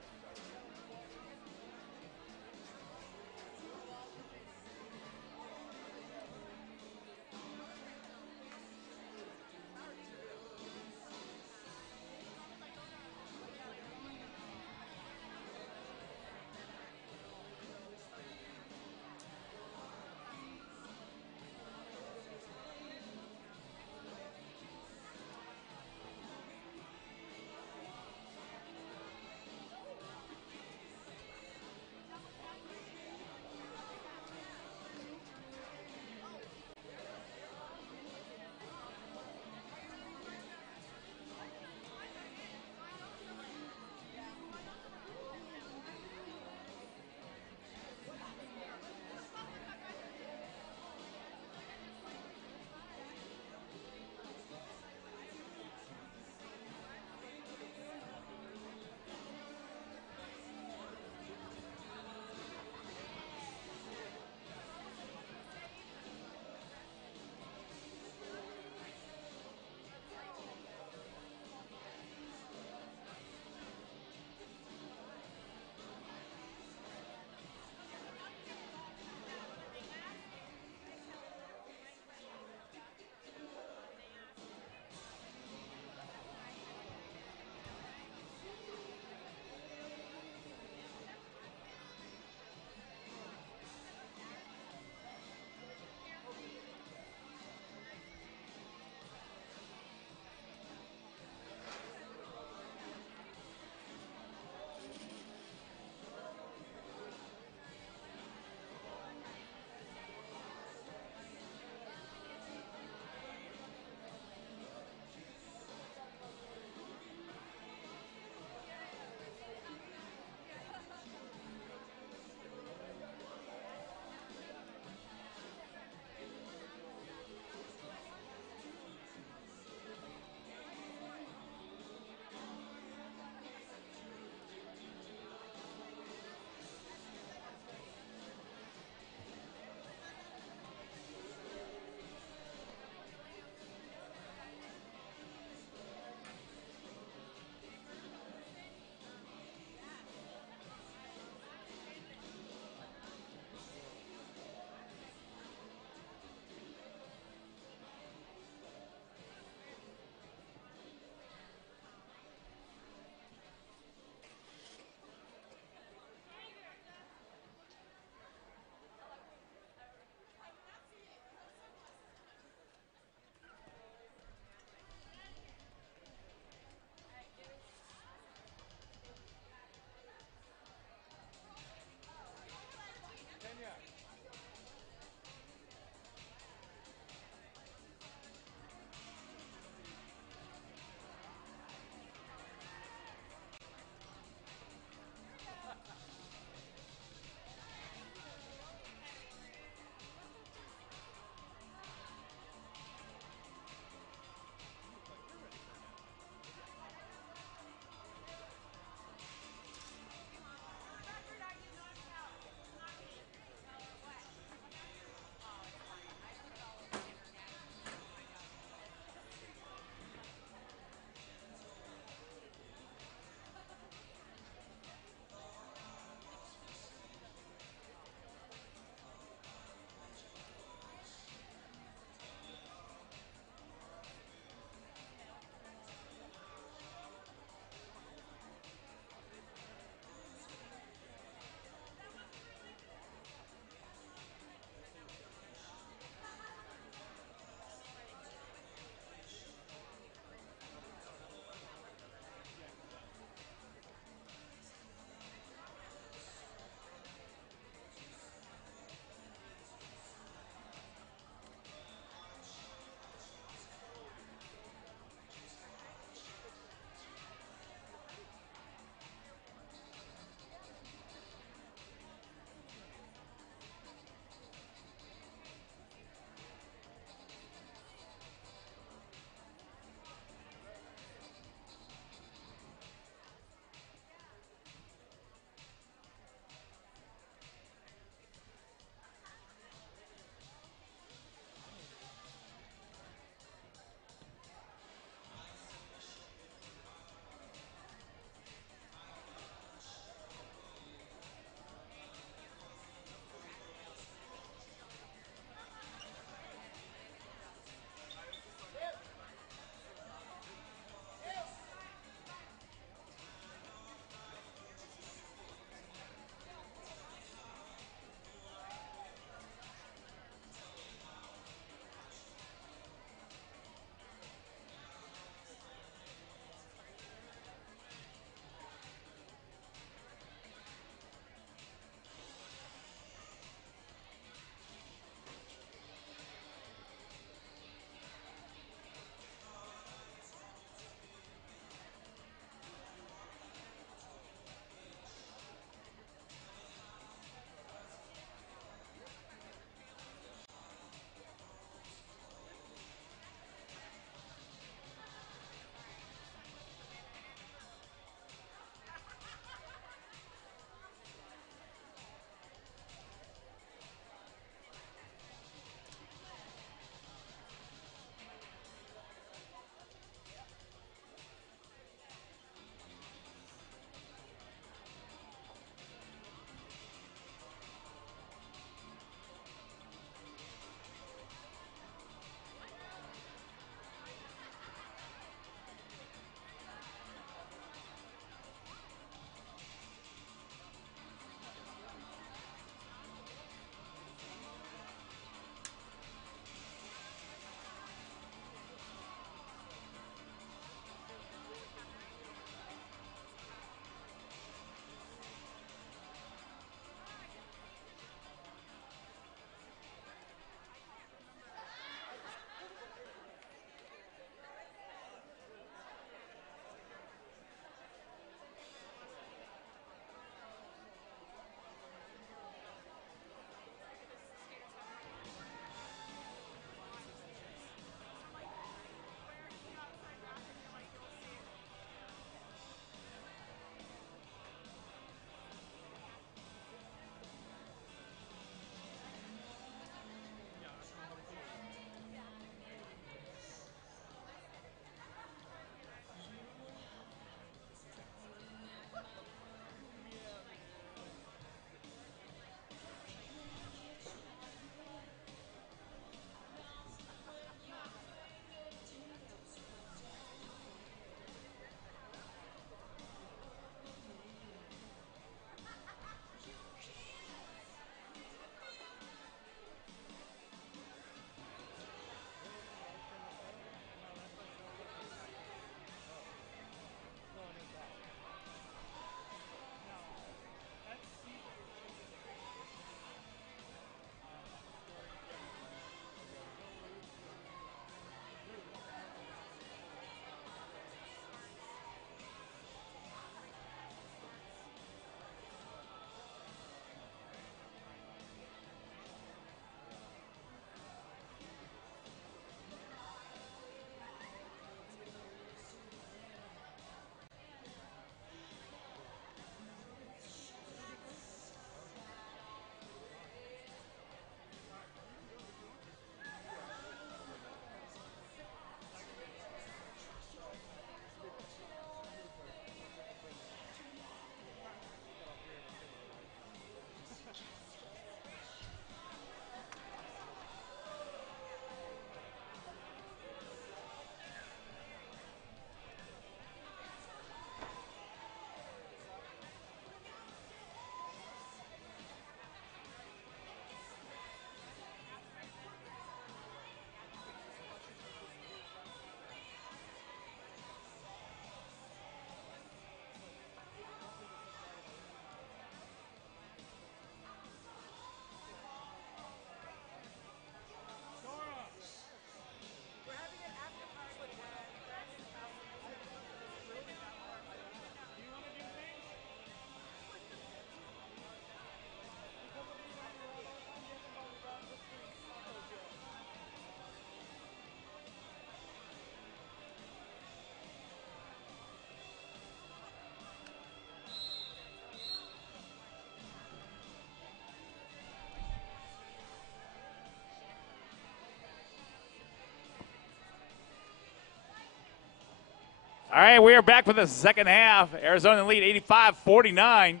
All right, we are back for the second half. Arizona lead 85-49.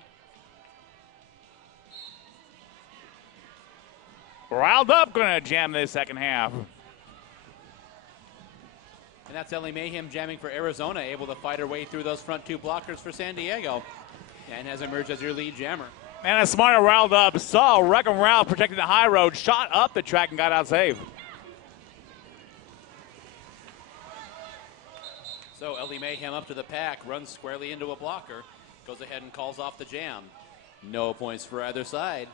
Riled Up going to jam this second half. And that's Ellie Mayhem jamming for Arizona, able to fight her way through those front two blockers for San Diego, and has emerged as your lead jammer. And a smarter Riled Up saw Wreckham Ralph protecting the high road, shot up the track and got out safe. So Ellie Mayhem up to the pack, runs squarely into a blocker, goes ahead and calls off the jam. No points for either side.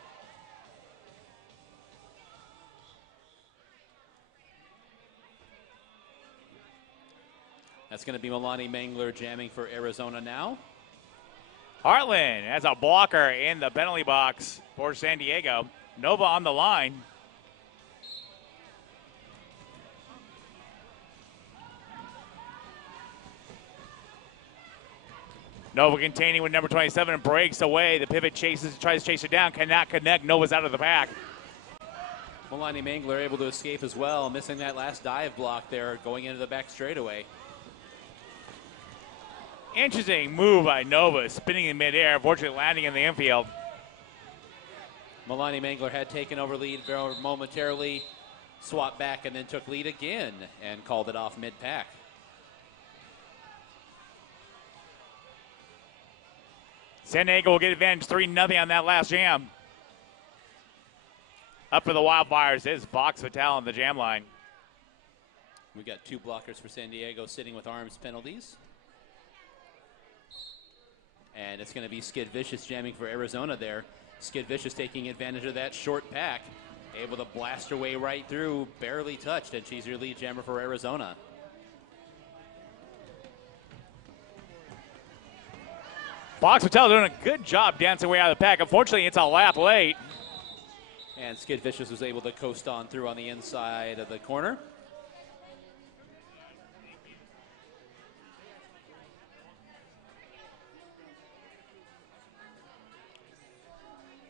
That's going to be Milani Mangler jamming for Arizona now. Hartland has a blocker in the penalty box for San Diego. Nova on the line. Nova containing with number 27 breaks away. The pivot chases, tries to chase her down, cannot connect. Nova's out of the pack. Milani Mangler able to escape as well, missing that last dive block there, going into the back straightaway. Interesting move by Nova, spinning in midair, unfortunately landing in the infield. Milani Mangler had taken over lead momentarily, swapped back, and then took lead again and called it off mid-pack. San Diego will get advantage 3-0 on that last jam. Up for the Wildfires is Vox Vital on the jam line. We got two blockers for San Diego sitting with arms penalties. And it's going to be Skid Vicious jamming for Arizona there. Skid Vicious taking advantage of that short pack. Able to blast her way right through, barely touched, and she's your lead jammer for Arizona. Vox Vital doing a good job dancing way out of the pack. Unfortunately, it's a lap late. And Skid Vicious was able to coast on through on the inside of the corner.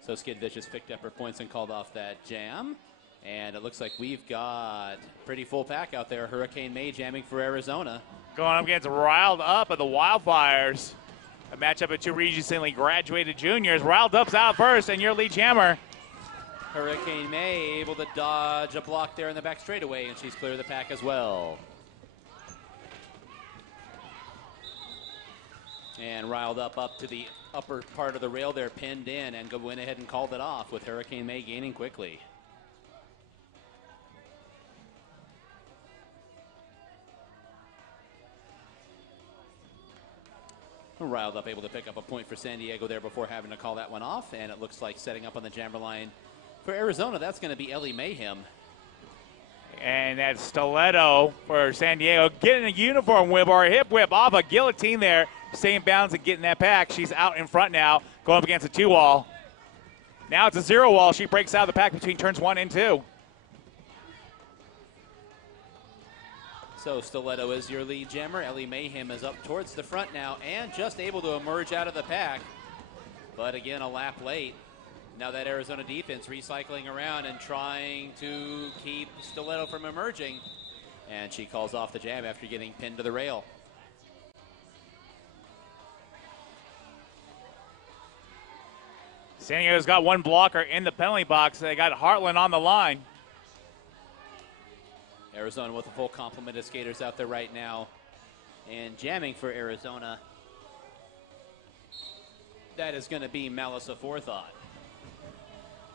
So Skid Vicious picked up her points and called off that jam. And it looks like we've got pretty full pack out there. Hurricane May jamming for Arizona. Going up against Riled Up of the Wildfires. A matchup of two recently graduated juniors. Riled Up's out first, and your lead jammer. Hurricane May able to dodge a block there in the back straightaway, and she's clear of the pack as well. And Riled Up to the upper part of the rail there, pinned in, and went ahead and called it off with Hurricane May gaining quickly. Riled Up able to pick up a point for San Diego there before having to call that one off, and it looks like setting up on the jammer line for Arizona, that's going to be Ellie Mayhem. And that's Stiletto for San Diego, getting a uniform whip or a hip whip off a guillotine there, staying bounds and getting that pack. She's out in front now, going up against a 2-wall. Now it's a 0-wall. She breaks out of the pack between turns 1 and 2. So Stiletto is your lead jammer. Ellie Mayhem is up towards the front now and just able to emerge out of the pack. But again, a lap late. Now that Arizona defense recycling around and trying to keep Stiletto from emerging. And she calls off the jam after getting pinned to the rail. San Diego's got one blocker in the penalty box. They got Hartland on the line. Arizona with a full complement of skaters out there right now. And jamming for Arizona, that is going to be Malice Aforethought.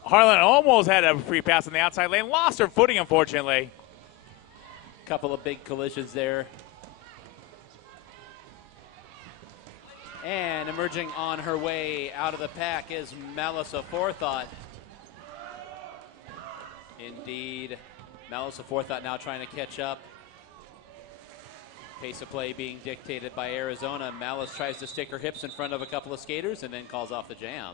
Harlan almost had a free pass on the outside lane. Lost her footing, unfortunately. Couple of big collisions there. And emerging on her way out of the pack is Malice Aforethought. Indeed, Malice Aforethought now trying to catch up. Pace of play being dictated by Arizona. Malice tries to stick her hips in front of a couple of skaters and then calls off the jam.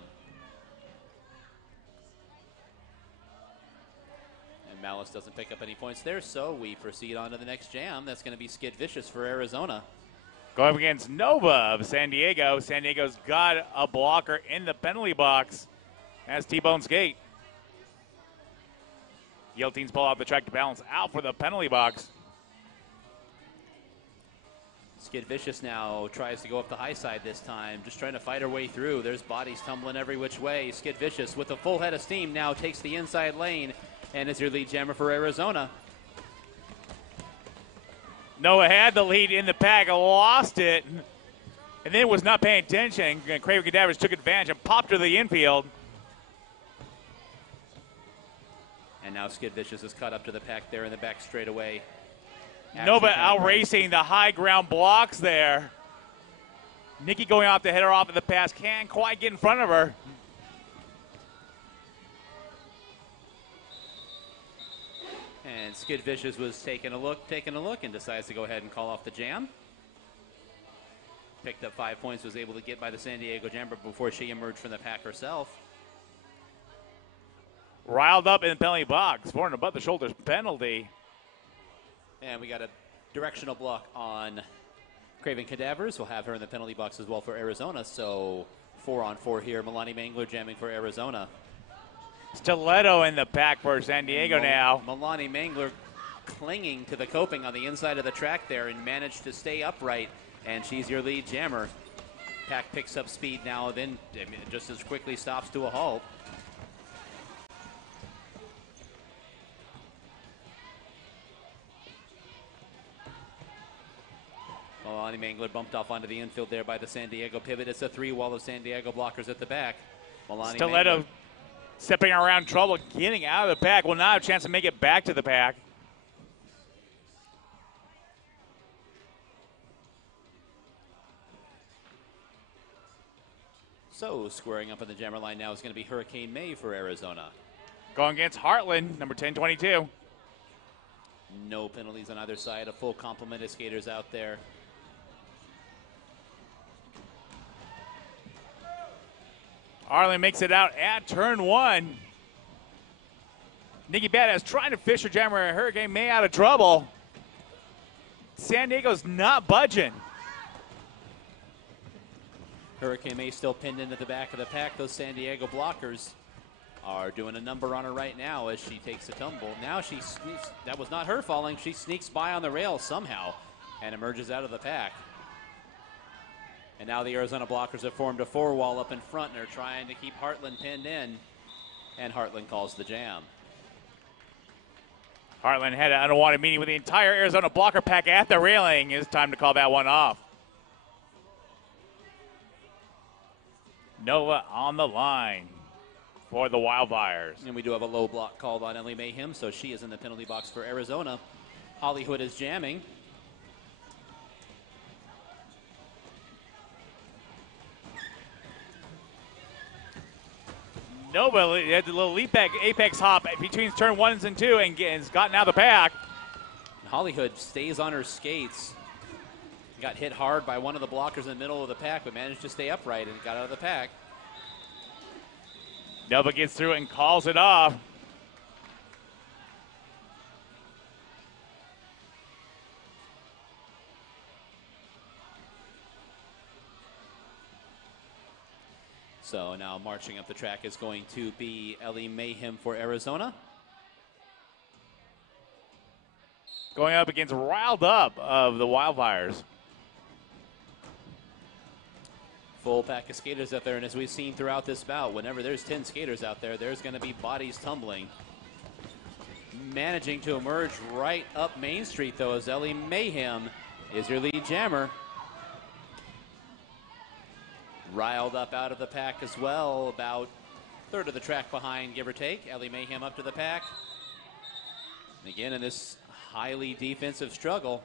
And Malice doesn't pick up any points there, so we proceed on to the next jam. That's going to be Skid Vicious for Arizona. Going up against Nova of San Diego. San Diego's got a blocker in the penalty box as T-Bone skate. Guillotines pull out the track to balance out for the penalty box. Skid Vicious now tries to go up the high side this time, just trying to fight her way through. There's bodies tumbling every which way. Skid Vicious with a full head of steam now takes the inside lane and is your lead jammer for Arizona. Noah had the lead in the pack, lost it, and then was not paying attention. Craven Cadavers took advantage and popped to the infield. And now Skid Vicious is caught up to the pack there in the back straightaway. Nova outracing the high ground blocks there. Nikki going off to hit her off of the pass. Can't quite get in front of her. And Skid Vicious was taking a look, and decides to go ahead and call off the jam. Picked up 5 points, was able to get by the San Diego Jammer before she emerged from the pack herself. Riled up in the penalty box for an above the shoulders penalty. And we got a directional block on Craven Cadavers. We'll have her in the penalty box as well for Arizona. So 4-on-4 here. Milani Mangler jamming for Arizona. Stiletto in the pack for San Diego now. Milani Mangler clinging to the coping on the inside of the track there and managed to stay upright. And she's your lead jammer. Pack picks up speed now, then just as quickly stops to a halt. Milani Mangler bumped off onto the infield there by the San Diego pivot. It's a 3-wall of San Diego blockers at the back. Milani Stiletto Mangler stepping around trouble, getting out of the pack. Will not have a chance to make it back to the pack. So squaring up on the jammer line now is going to be Hurricane May for Arizona. Going against Heartland, number 1022. No penalties on either side. A full complement of skaters out there. Arlen makes it out at turn 1. Nikki Badass trying to fish her jammer. Hurricane May out of trouble. San Diego's not budging. Hurricane May still pinned into the back of the pack. Those San Diego blockers are doing a number on her right now as she takes a tumble. Now she sneaks. That was not her falling. She sneaks by on the rail somehow and emerges out of the pack. And now the Arizona blockers have formed a 4-wall up in front and are trying to keep Heartland pinned in. And Heartland calls the jam. Heartland had an unwanted meeting with the entire Arizona blocker pack at the railing. It's time to call that one off. Nova on the line for the Wildfires. And we do have a low block called on Ellie Mayhem, so she is in the penalty box for Arizona. Hollywood is jamming. Nova had the little leap apex hop between turn 1 and 2 and has gotten out of the pack. Hollywood stays on her skates. Got hit hard by one of the blockers in the middle of the pack, but managed to stay upright and got out of the pack. Nova gets through it and calls it off. So now marching up the track is going to be Ellie Mayhem for Arizona. Going up against Riled Up of the Wildfires. Full pack of skaters out there, and as we've seen throughout this bout, whenever there's 10 skaters out there, there's going to be bodies tumbling. Managing to emerge right up Main Street, though, as Ellie Mayhem is your lead jammer. Riled Up out of the pack as well, about a third of the track behind, give or take. Ellie Mayhem up to the pack. And again, in this highly defensive struggle,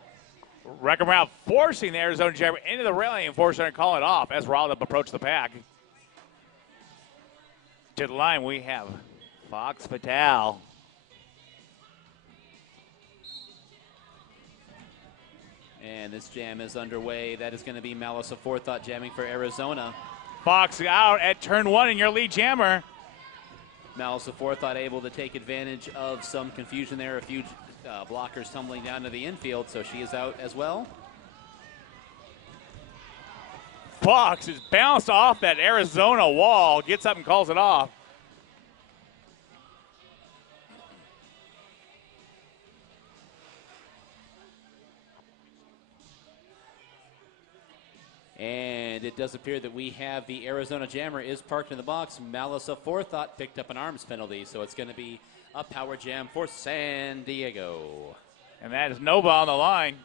Wrecking Route forcing the Arizona Jammer into the railing and forcing her to call it off as Riled Up approached the pack. To the line, we have Fox Patel. and this jam is underway. That is going to be Malice of Forethought jamming for Arizona. Fox out at turn 1 in your lead jammer. Malice of Forethought able to take advantage of some confusion there. A few blockers tumbling down to the infield, so she is out as well. Fox is bounced off that Arizona wall, gets up and calls it off. And it does appear that we have the Arizona Jammer is parked in the box. Malice Aforethought picked up an arms penalty, so it's going to be a power jam for San Diego. And that is Nova on the line.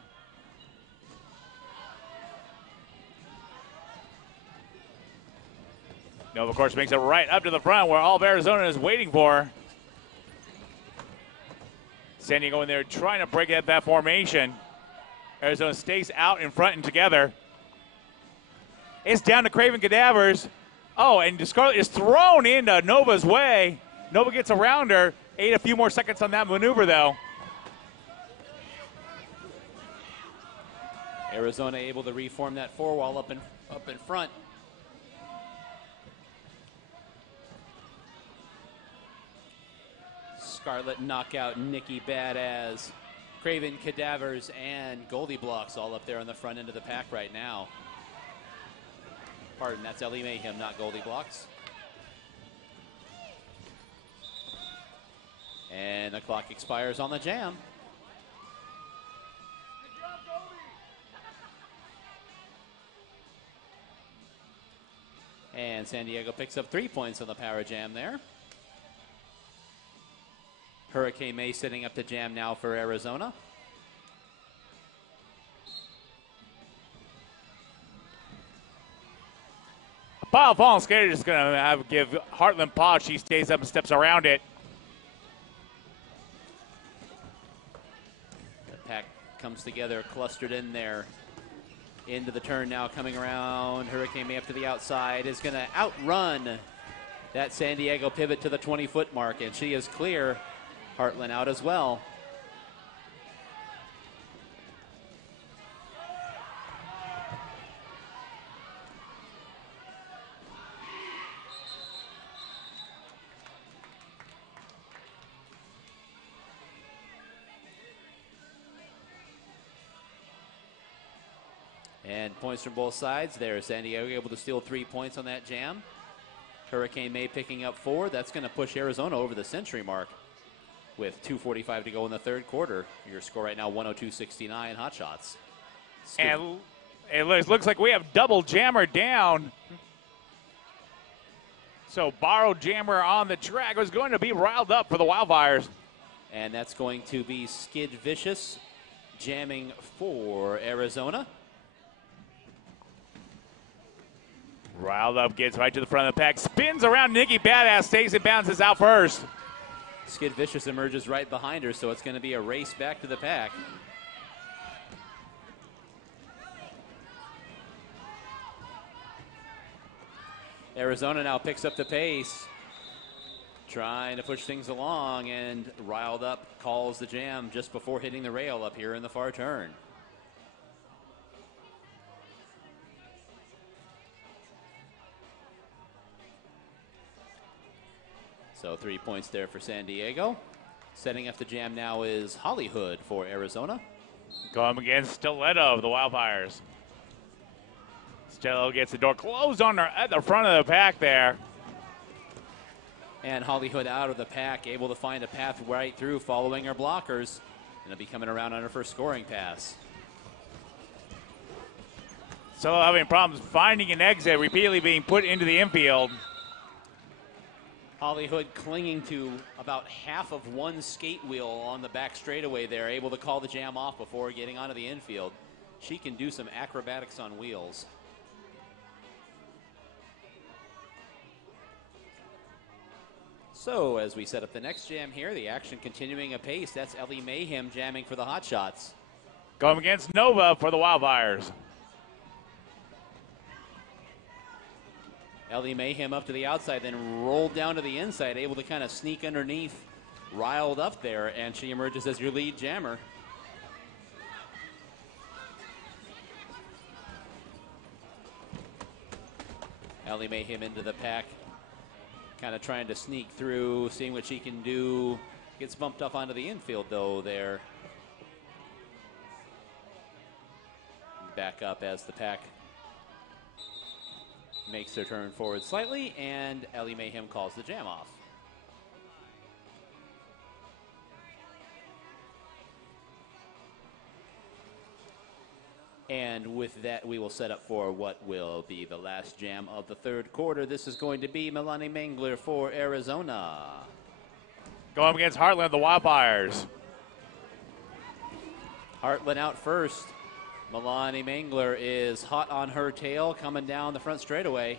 Nova, of course, makes it right up to the front where all of Arizona is waiting for. San Diego in there trying to break that formation. Arizona stays out in front and together. It's down to Craven Cadavers. Oh, and Scarlet is thrown into Nova's way. Nova gets around her. Ate a few more seconds on that maneuver, though. Arizona able to reform that four wall up in front. Scarlet knockout Nikki Badass. Craven Cadavers and Goldie Blocks all up there on the front end of the pack right now. Pardon, that's Ellie Mayhem, not Goldie Blocks. And the clock expires on the jam. And San Diego picks up 3 points on the power jam there. Hurricane May setting up the jam now for Arizona. Pile falling skater is going to give Heartland pause. She stays up and steps around it. The pack comes together, clustered in there. Into the turn now, coming around. Hurricane May up to the outside is going to outrun that San Diego pivot to the 20-foot mark, and she is clear. Heartland out as well. And points from both sides there. San Diego able to steal 3 points on that jam. Hurricane May picking up 4. That's going to push Arizona over the century mark with 2:45 to go in the third quarter. Your score right now, 102-69 hot shots. And it looks like we have double jammer down. So borrowed jammer on the track was going to be riled up for the Wildfires. And that's going to be Skid Vicious jamming for Arizona. Riled up, gets right to the front of the pack, spins around Nikki Badass, stays and bounces out first. Skid Vicious emerges right behind her, so it's going to be a race back to the pack. Arizona now picks up the pace, trying to push things along, and Riled Up calls the jam just before hitting the rail up here in the far turn. So 3 points there for San Diego. Setting up the jam now is Hollywood for Arizona. Going against Stiletto of the Wildfires. Stiletto gets the door closed on her at the front of the pack there. And Hollywood out of the pack, able to find a path right through following her blockers. And it'll be coming around on her first scoring pass. Stiletto having problems finding an exit, repeatedly being put into the infield. Hollywood clinging to about half of one skate wheel on the back straightaway there, able to call the jam off before getting onto the infield. She can do some acrobatics on wheels. So as we set up the next jam here, the action continuing apace. That's Ellie Mayhem jamming for the Hot Shots. Going against Nova for the Wildfires. Ellie Mayhem up to the outside, then rolled down to the inside, able to kind of sneak underneath, Riled Up there, and she emerges as your lead jammer. Ellie Mayhem into the pack, kind of trying to sneak through, seeing what she can do. Gets bumped up onto the infield, though, there. Back up as the pack makes their turn forward slightly, and Ellie Mayhem calls the jam off. And with that, we will set up for what will be the last jam of the third quarter. This is going to be Milani Mangler for Arizona. Going up against Heartland, the Wildfires. Heartland out first. Milani Mangler is hot on her tail, coming down the front straightaway.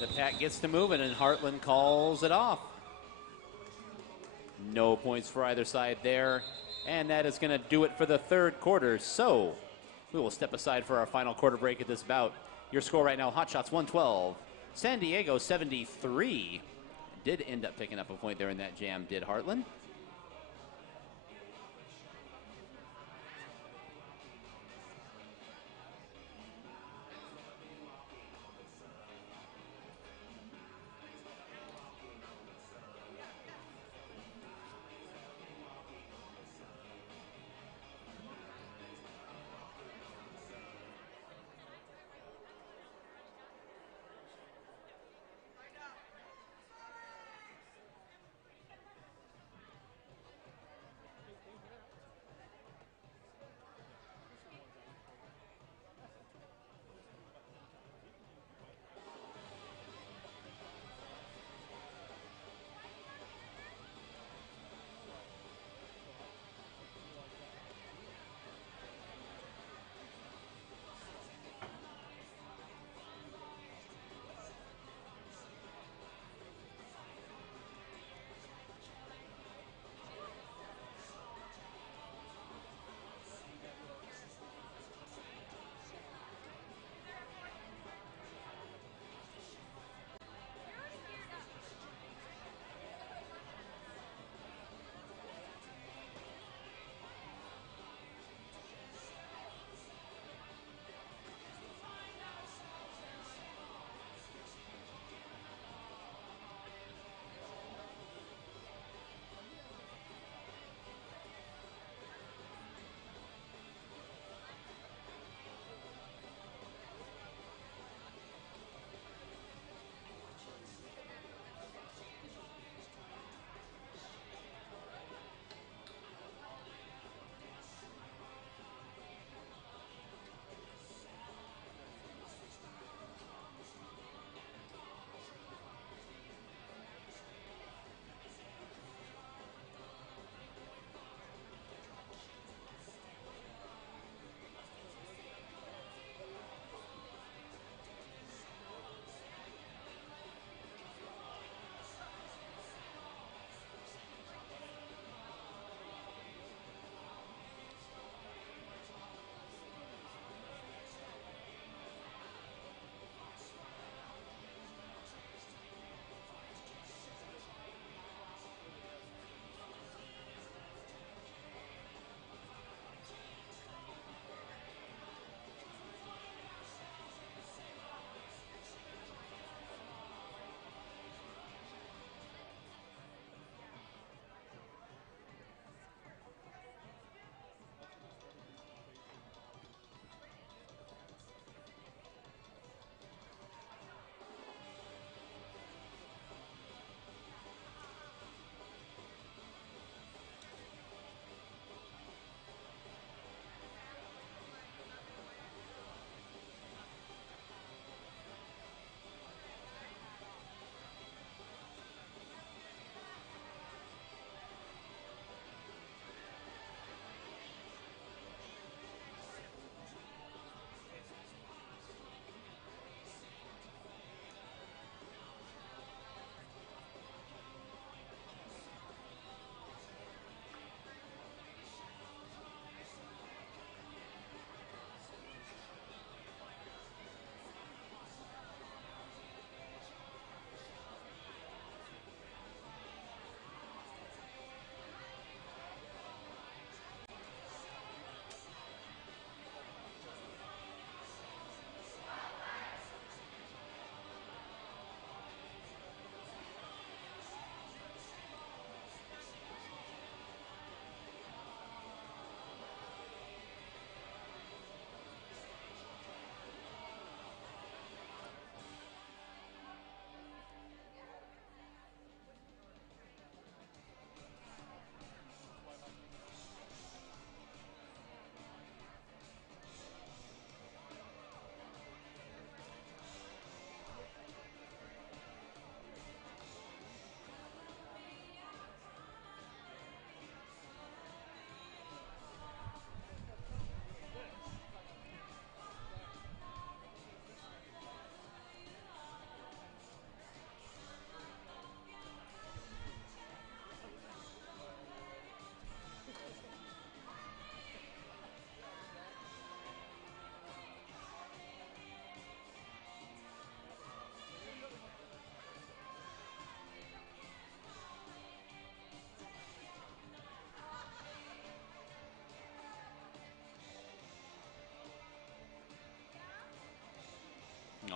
The pack gets to moving, and Heartland calls it off. No points for either side there. And that is going to do it for the third quarter. So we will step aside for our final quarter break at this bout. Your score right now, Hot Shots 112, San Diego 73. Did end up picking up a point there in that jam, did Heartland.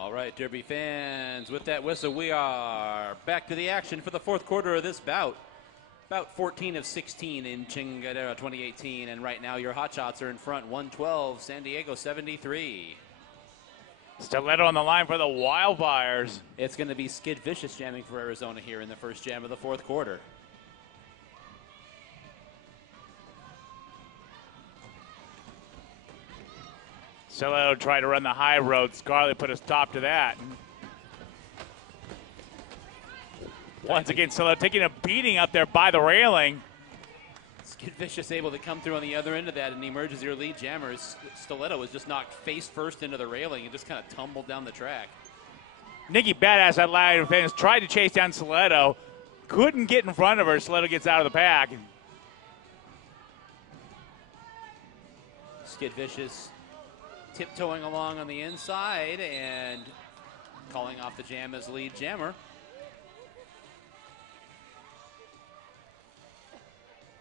All right, Derby fans, with that whistle, we are back to the action for the fourth quarter of this bout. About 14 of 16 in Chingadera 2018, and right now your Hotshots are in front, 112, San Diego 73. Stiletto on the line for the Wildfires. It's going to be Skid Vicious jamming for Arizona here in the first jam of the fourth quarter. Stiletto tried to run the high road. Scarlett put a stop to that. Once again, Stiletto taking a beating up there by the railing. Skid Vicious able to come through on the other end of that and emerge as your lead jammer. Stiletto was just knocked face first into the railing and just kind of tumbled down the track. Nikki Badass at line fans tried to chase down Stiletto. Couldn't get in front of her. Stiletto gets out of the pack. Skid Vicious tiptoeing along on the inside and calling off the jam as lead jammer.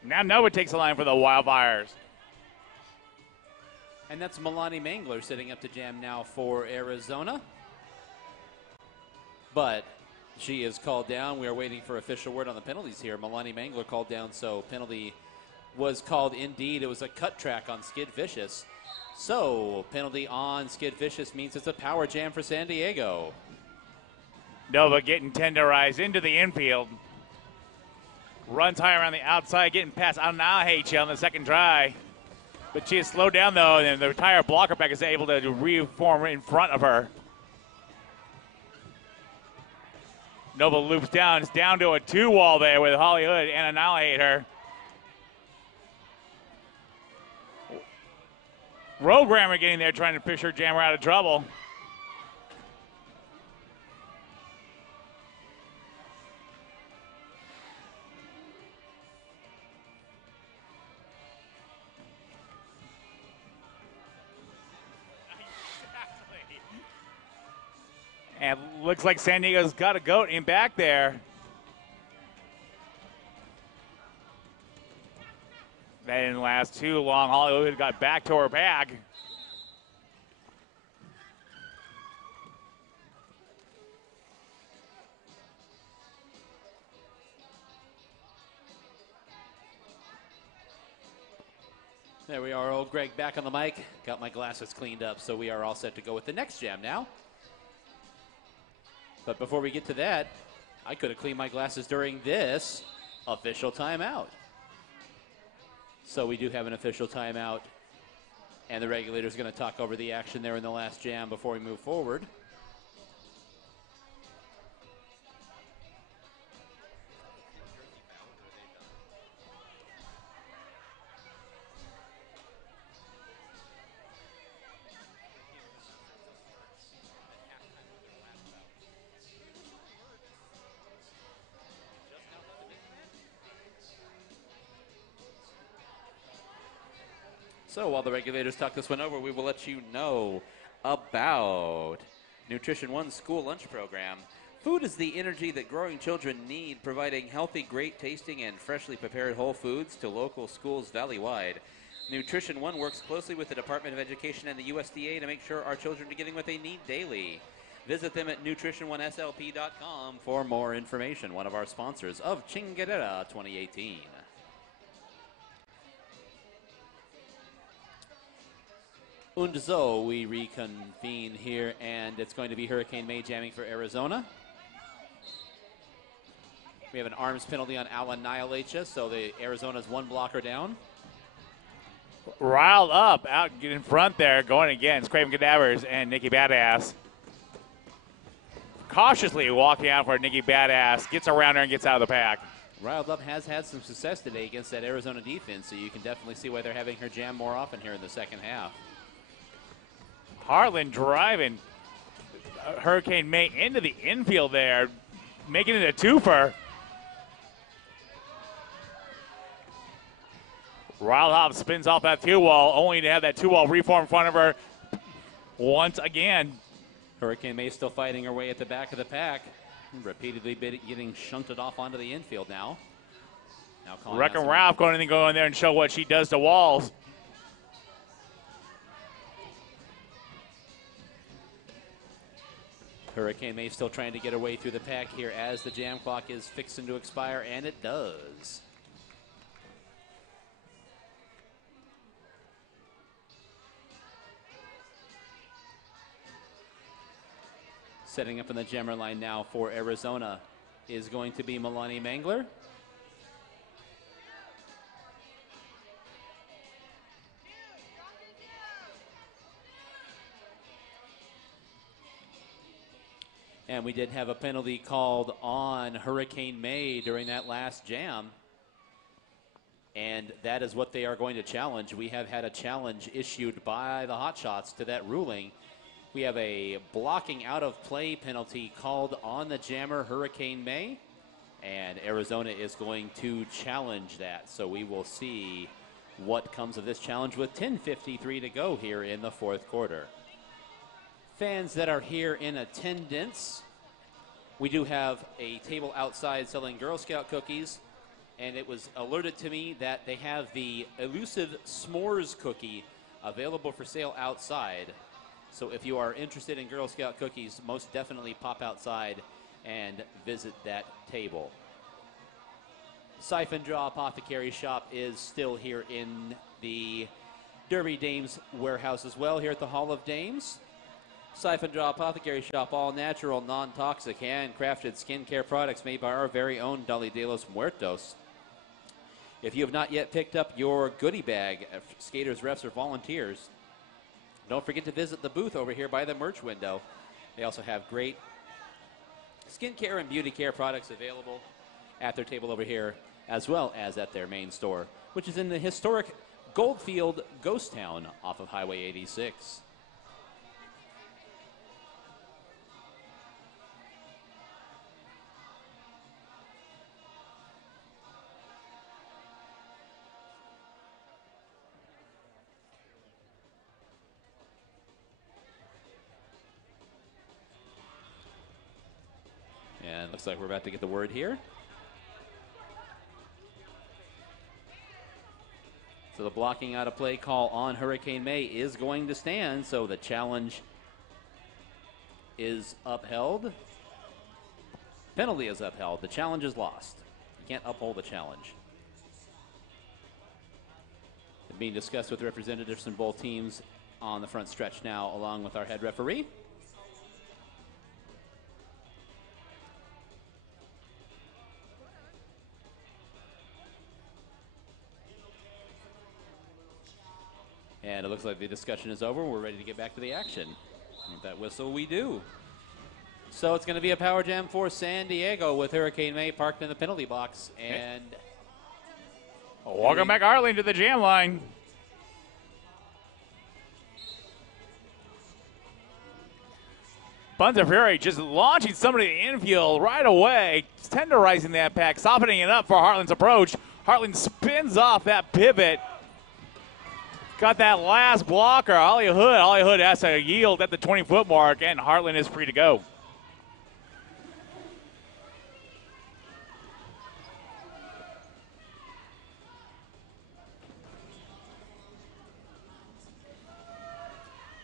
Now Nova takes the line for the Wildfires. And that's Milani Mangler sitting up to jam now for Arizona. But she is called down. We are waiting for official word on the penalties here. Milani Mangler called down, so penalty was called indeed. It was a cut track on Skid Vicious. So penalty on Skid Vicious means it's a power jam for San Diego. Nova getting tenderized into the infield. Runs high around the outside, getting past Anahecha on the second try. But she is slowed down, though, and the tire blocker back is able to reform in front of her. Nova loops down. It's down to a two-wall there with Hollywood and annihilate her. Programmer getting there trying to push her jammer out of trouble. And looks like San Diego's got a goat in back there. That didn't last too long. Hollywood got back to her bag. There we are, old Greg back on the mic. Got my glasses cleaned up, so we are all set to go with the next jam now. But before we get to that, I could have cleaned my glasses during this official timeout. So we do have an official timeout, and the regulator's going to talk over the action there in the last jam before we move forward. So while the regulators talk this one over, we will let you know about Nutrition One's school lunch program. Food is the energy that growing children need, providing healthy, great tasting, and freshly prepared whole foods to local schools valley-wide. Nutrition One works closely with the Department of Education and the USDA to make sure our children are getting what they need daily. Visit them at nutrition1slp.com for more information. One of our sponsors of Chingadera 2018. And so we reconvene here, and it's going to be Hurricane May jamming for Arizona. We have an arms penalty on Alan Nihilacha, so the Arizona's one blocker down. Riled up, out in front there, going against Craven Cadavers and Nikki Badass. Cautiously walking out for Nikki Badass, gets around her and gets out of the pack. Riled Up has had some success today against that Arizona defense, so you can definitely see why they're having her jam more often here in the second half. Harlan driving Hurricane May into the infield there, making it a twofer. Riled Up spins off that two-wall, only to have that two-wall reform in front of her once again. Hurricane May still fighting her way at the back of the pack, repeatedly getting shunted off onto the infield now. Wrecking Ralph going to go in there and show what she does to walls. Hurricane May still trying to get her way through the pack here as the jam clock is fixing to expire, and it does. Setting up in the jammer line now for Arizona is going to be Milani Mangler. And we did have a penalty called on Hurricane May during that last jam. And that is what they are going to challenge. We have had a challenge issued by the Hotshots to that ruling. We have a blocking out of play penalty called on the jammer Hurricane May. And Arizona is going to challenge that. So we will see what comes of this challenge with 10:53 to go here in the fourth quarter. Fans that are here in attendance, we do have a table outside selling Girl Scout cookies, and it was alerted to me that they have the elusive s'mores cookie available for sale outside. So if you are interested in Girl Scout cookies, most definitely pop outside and visit that table. Siphon Draw Apothecary Shop is still here in the Derby Dames warehouse as well, here at the Hall of Dames. Siphon Draw Apothecary Shop, all natural, non-toxic, handcrafted skincare products made by our very own Dolly de los Muertos. If you have not yet picked up your goodie bag, skaters, refs, or volunteers, don't forget to visit the booth over here by the merch window. They also have great skincare and beauty care products available at their table over here, as well as at their main store, which is in the historic Goldfield Ghost Town off of Highway 86. And looks like we're about to get the word here. So the blocking out of play call on Hurricane May is going to stand, so the challenge is upheld. Penalty is upheld. The challenge is lost. You can't uphold the challenge. It's being discussed with representatives from both teams on the front stretch now, along with our head referee. And it looks like the discussion is over. We're ready to get back to the action. With that whistle, we do. So it's going to be a power jam for San Diego with Hurricane May parked in the penalty box. And welcome back, Arlene, to the jam line. Buns of Fury just launching somebody to the infield right away, tenderizing that pack, softening it up for Heartland's approach. Heartland spins off that pivot. Got that last blocker, Ollie Hood. Ollie Hood has to yield at the 20-foot mark, and Heartland is free to go.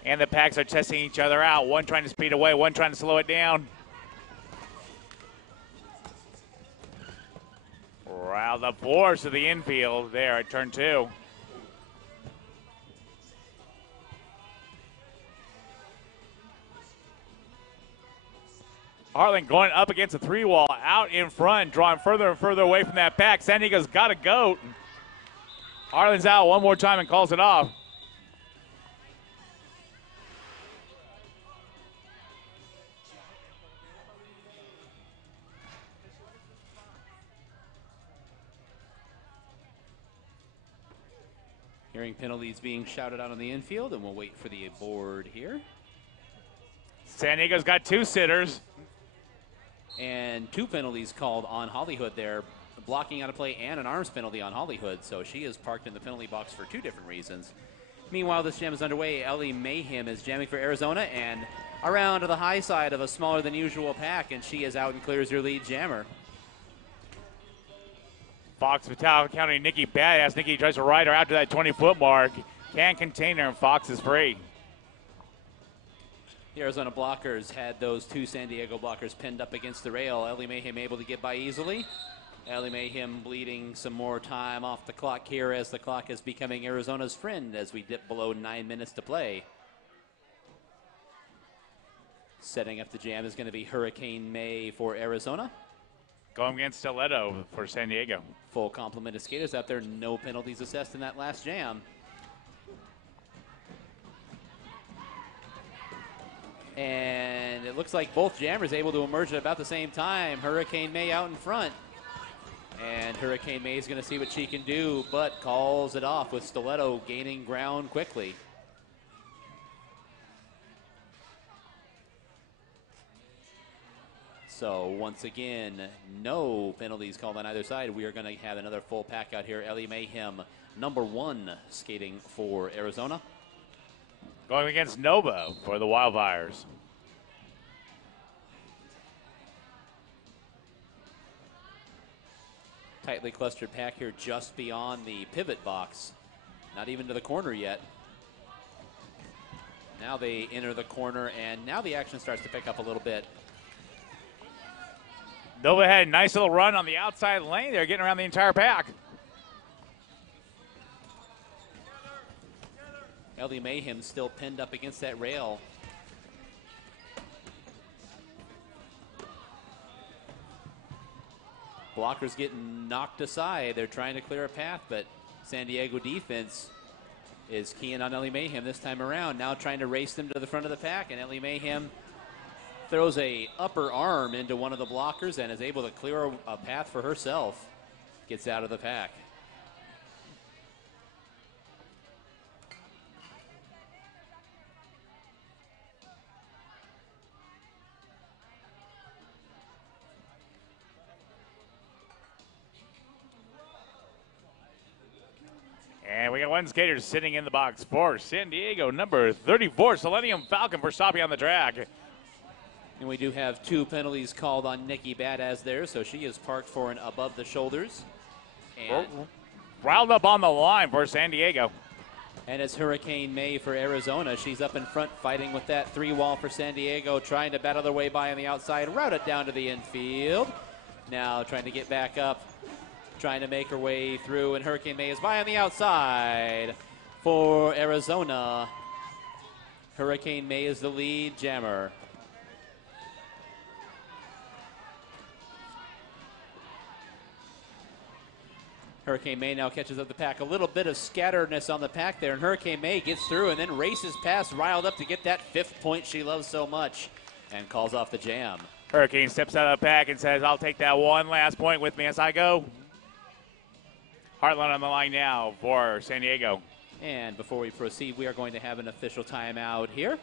And the packs are testing each other out. One trying to speed away, one trying to slow it down. Wow, the force of the infield there at turn 2. Heartland going up against the 3-wall, out in front, drawing further and further away from that pack. San Diego's got a goat. Heartland's out one more time and calls it off. Hearing penalties being shouted out on the infield, and we'll wait for the board here. San Diego's got 2 sitters. And 2 penalties called on Hollywood there, blocking out of play and an arms penalty on Hollywood. So she is parked in the penalty box for 2 different reasons. Meanwhile, this jam is underway. Ellie Mayhem is jamming for Arizona and around to the high side of a smaller than usual pack, and she is out and clears your lead jammer. Fox Vital counting Nikki Badass. Nikki tries to ride her out to that 20-foot mark. Can't contain her, and Fox is free. The Arizona blockers had those two San Diego blockers pinned up against the rail. Ellie Mayhem able to get by easily. Ellie Mayhem bleeding some more time off the clock here as the clock is becoming Arizona's friend as we dip below 9 minutes to play. Setting up the jam is going to be Hurricane May for Arizona. Going against Stiletto for San Diego. Full complement of skaters out there. No penalties assessed in that last jam. And it looks like both jammers able to emerge at about the same time. Hurricane May out in front. And Hurricane May is going to see what she can do, but calls it off with Stiletto gaining ground quickly. So once again, no penalties called on either side. We are going to have another full pack out here. Ellie Mayhem, #1 skating for Arizona. Going against Nova for the Wildfires. Tightly clustered pack here just beyond the pivot box. Not even to the corner yet. Now they enter the corner, and now the action starts to pick up a little bit. Nova had a nice little run on the outside lane. They're getting around the entire pack. Ellie Mayhem still pinned up against that rail. Blockers getting knocked aside. They're trying to clear a path, but San Diego defense is keying on Ellie Mayhem this time around. Now trying to race them to the front of the pack, and Ellie Mayhem throws a upper arm into one of the blockers and is able to clear a path for herself. Gets out of the pack. And we got one skater sitting in the box for San Diego, #34, Selenium Falcon, for stopping on the track. And we do have 2 penalties called on Nikki Badaz there, so she is parked for an above the shoulders. And, Riled up on the line for San Diego. and it's Hurricane May for Arizona. She's up in front fighting with that 3-wall for San Diego, trying to battle their way by on the outside, route it down to the infield. Now trying to get back up, trying to make her way through, and Hurricane May is by on the outside for Arizona. Hurricane May is the lead jammer. Hurricane May now catches up the pack. A little bit of scatteredness on the pack there, and Hurricane May gets through and then races past Riled Up to get that 5th point she loves so much and calls off the jam. Hurricane steps out of the pack and says, I'll take that one last point with me as I go. Heartland on the line now for San Diego. And before we proceed, we are going to have an official timeout here.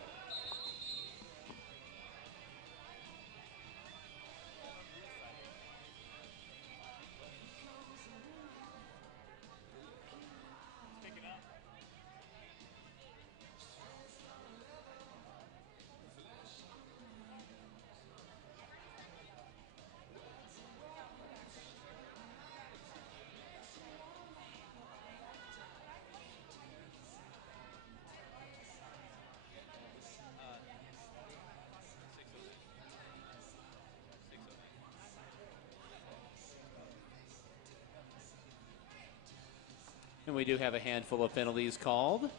And we do have a handful of penalties called.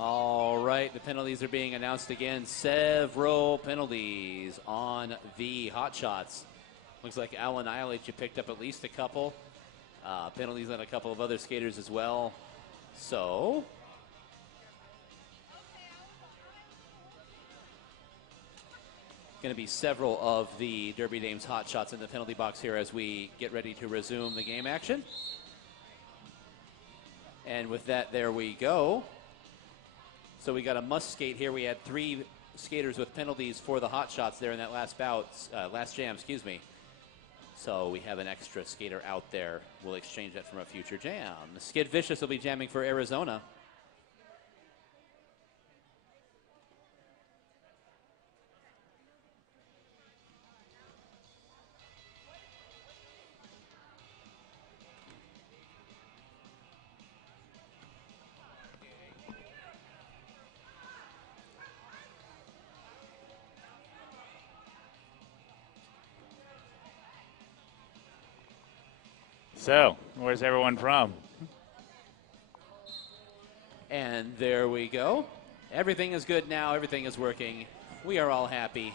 All right, the penalties are being announced again. Several penalties on the hot shots. Looks like Alan Eilich, you picked up at least a couple. Penalties on a couple of other skaters as well. So, Going to be several of the Derby Dames hot shots in the penalty box here as we get ready to resume the game action. And with that, there we go. So we got a must skate here. We had 3 skaters with penalties for the hot shots there in that last bout, last jam, excuse me. So we have an extra skater out there. We'll exchange that from a future jam. Skid Vicious will be jamming for Arizona. So, where's everyone from? And there we go. Everything is good now. Everything is working. We are all happy.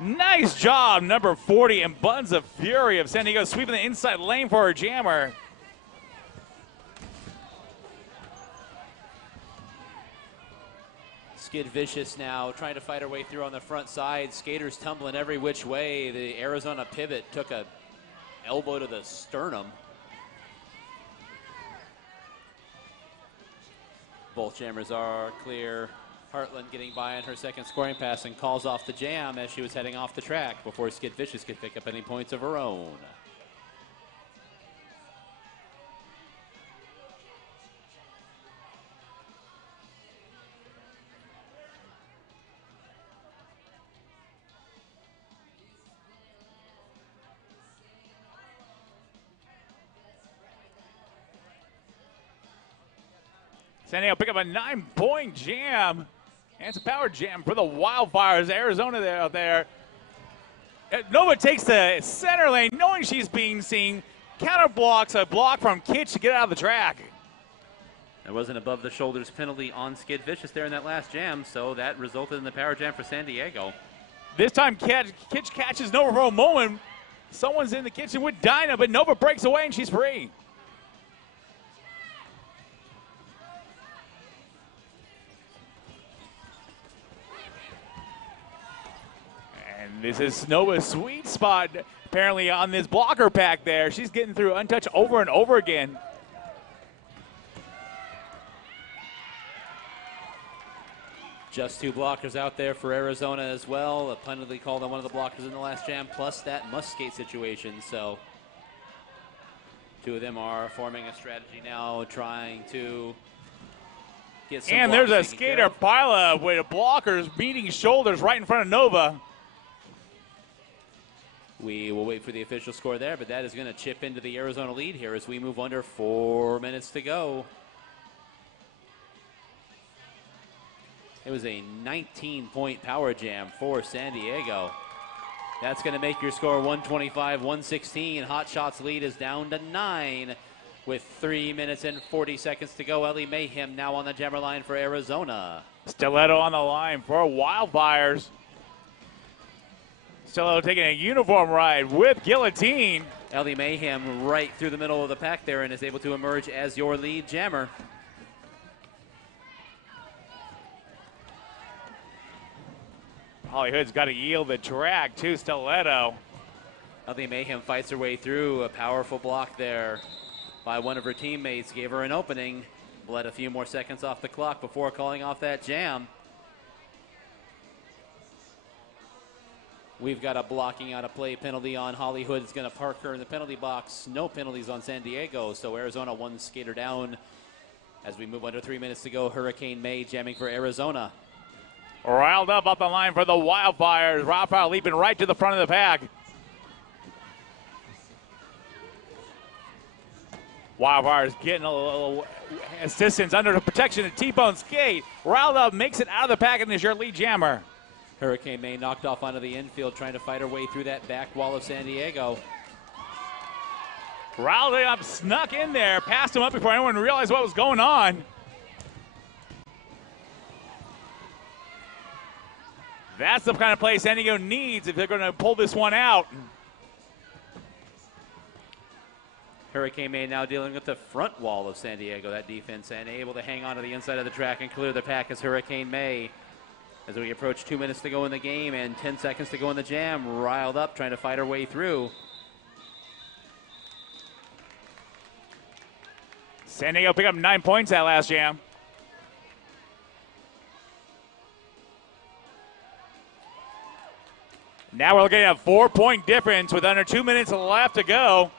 Nice job, number 40, and Buns of Fury of San Diego sweeping the inside lane for her jammer. Skid Vicious now trying to fight her way through on the front side. Skaters tumbling every which way. The Arizona pivot took a elbow to the sternum. Both jammers are clear. Hartland getting by on her second scoring pass and calls off the jam as she was heading off the track before Skid Vicious could pick up any points of her own. San Diego pick up a 9-point jam. And it's a power jam for the Wildfires. Arizona there out there. Nova takes the center lane, knowing she's being seen. Counter blocks a block from Kitch to get out of the track. There was an above the shoulders penalty on Skid Vicious there in that last jam, so that resulted in the power jam for San Diego. This time Kitch catches Nova for a moment. Someone's in the kitchen with Dinah, but Nova breaks away and she's free. And this is Nova's sweet spot, apparently, on this blocker pack there. She's getting through untouched over and over again. Just 2 blockers out there for Arizona as well. A penalty called on one of the blockers in the last jam, plus that must skate situation. So 2 of them are forming a strategy now, trying to get some. And there's a skater pileup with blockers meeting shoulders right in front of Nova. We will wait for the official score there, but that is going to chip into the Arizona lead here as we move under 4 minutes to go. It was a 19-point power jam for San Diego. That's going to make your score 125-116. Hot Shots lead is down to 9 with 3 minutes and 40 seconds to go. Ellie Mayhem now on the jammer line for Arizona. Stiletto on the line for Wildfires. Stiletto taking a uniform ride with Guillotine. Ellie Mayhem right through the middle of the pack there and is able to emerge as your lead jammer. Holly Hood's got to yield the track to Stiletto. Ellie Mayhem fights her way through. A powerful block there by one of her teammates. Gave her an opening. Bled a few more seconds off the clock before calling off that jam. We've got a blocking out of play penalty on Holly Hood. It's going to park her in the penalty box. No penalties on San Diego, so Arizona 1 skater down. As we move under 3 minutes to go, Hurricane May jamming for Arizona. Riled up the line for the Wildfires. Wildfire leaping right to the front of the pack. Wildfires getting a little assistance under the protection of T-Bone skate. Riled up makes it out of the pack and is your lead jammer. Hurricane May knocked off onto the infield, trying to fight her way through that back wall of San Diego. Riled up, snuck in there, passed him up before anyone realized what was going on. That's the kind of play San Diego needs if they're going to pull this one out. Hurricane May now dealing with the front wall of San Diego. That defense and able to hang on to the inside of the track and clear the pack as Hurricane May As we approach 2 minutes to go in the game and 10 seconds to go in the jam, riled up, trying to fight her way through. San Diego picked up 9 points that last jam. Now we're looking at a 4-point difference with under 2 minutes left to go.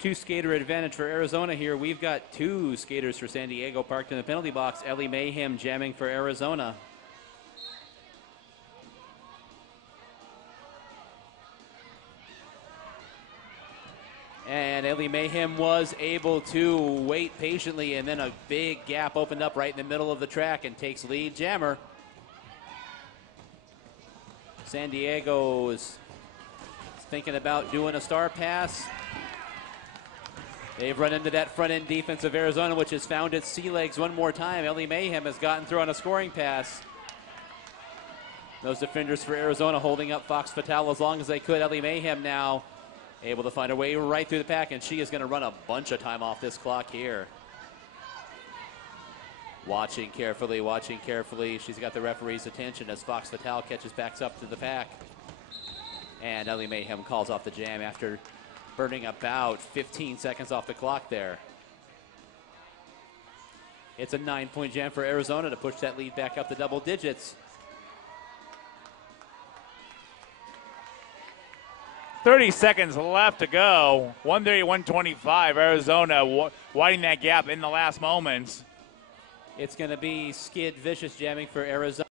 2 skater advantage for Arizona here. We've got 2 skaters for San Diego parked in the penalty box. Ellie Mayhem jamming for Arizona. And Ellie Mayhem was able to wait patiently, and then a big gap opened up right in the middle of the track and takes lead jammer. San Diego is thinking about doing a star pass. They've run into that front end defense of Arizona, which has found its sea legs one more time. Ellie Mayhem has gotten through on a scoring pass. Those defenders for Arizona holding up Fox Fatale as long as they could. Ellie Mayhem now able to find her way right through the pack, and she is going to run a bunch of time off this clock here. Watching carefully. She's got the referee's attention as Fox Fatale backs up to the pack. And Ellie Mayhem calls off the jam after burning about 15 seconds off the clock there. It's a 9-point jam for Arizona to push that lead back up to double digits. 30 seconds left to go. 130-125. Arizona widening that gap in the last moments. It's going to be Skid Vicious jamming for Arizona.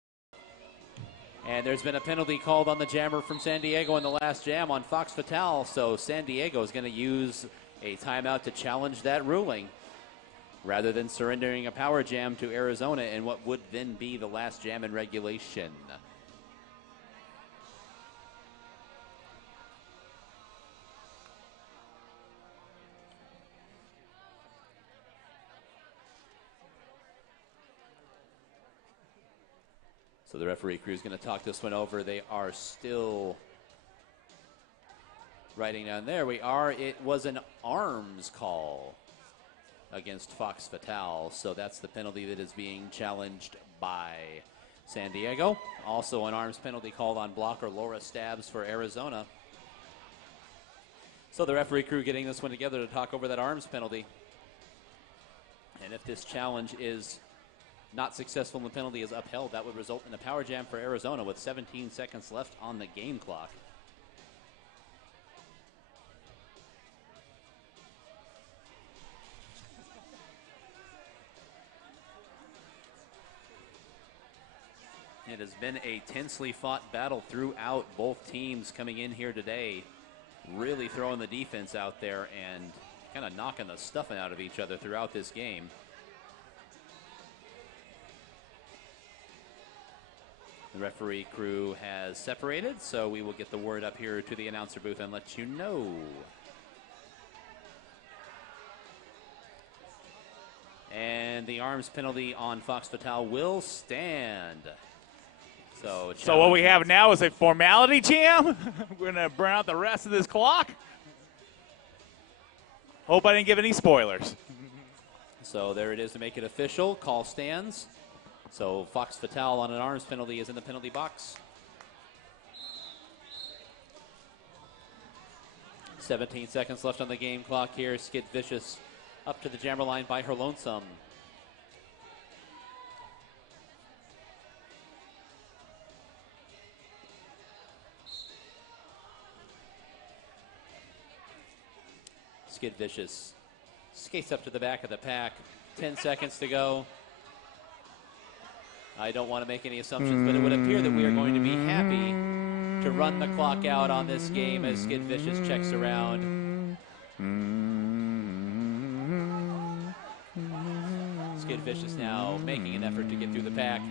And there's been a penalty called on the jammer from San Diego in the last jam on Fox Fatale. So San Diego is going to use a timeout to challenge that ruling rather than surrendering a power jam to Arizona in what would then be the last jam in regulation. So the referee crew is going to talk this one over. They are still writing down. There we are. It was an arms call against Fox Fatale. So that's the penalty that is being challenged by San Diego. Also an arms penalty called on blocker Laura Stabs for Arizona. So the referee crew getting this one together to talk over that arms penalty. And if this challenge is not successful and the penalty is upheld, that would result in a power jam for Arizona with 17 seconds left on the game clock. It has been a tensely fought battle throughout. Both teams coming in here today really throwing the defense out there and kind of knocking the stuffing out of each other throughout this game. The referee crew has separated, so we will get the word up here to the announcer booth and let you know. And the arms penalty on Fox Fatale will stand. So what we have now is a formality jam. We're going to burn out the rest of this clock. Hope I didn't give any spoilers. So there it is to make it official. Call stands. So Fox Fatale on an arms penalty is in the penalty box. 17 seconds left on the game clock here. Skid Vicious up to the jammer line by her lonesome. Skid Vicious skates up to the back of the pack. 10 seconds to go. I don't want to make any assumptions, but it would appear that we are going to be happy to run the clock out on this game as Skid Vicious checks around. Skid Vicious now making an effort to get through the pack.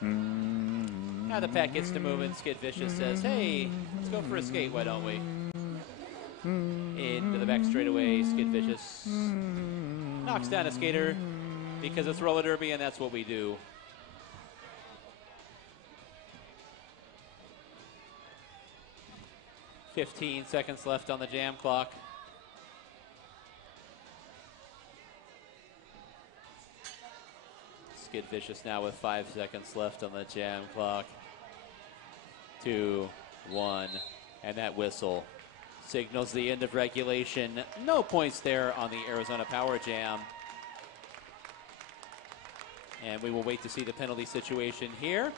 Now the pack gets to moving. Skid Vicious says, hey, let's go for a skate, why don't we? Into the back straightaway, Skid Vicious knocks down a skater because it's roller derby and that's what we do. 15 seconds left on the jam clock. get vicious now with 5 seconds left on the jam clock. 2, 1, and that whistle signals the end of regulation. No points there on the Arizona Power Jam. And we will wait to see the penalty situation here.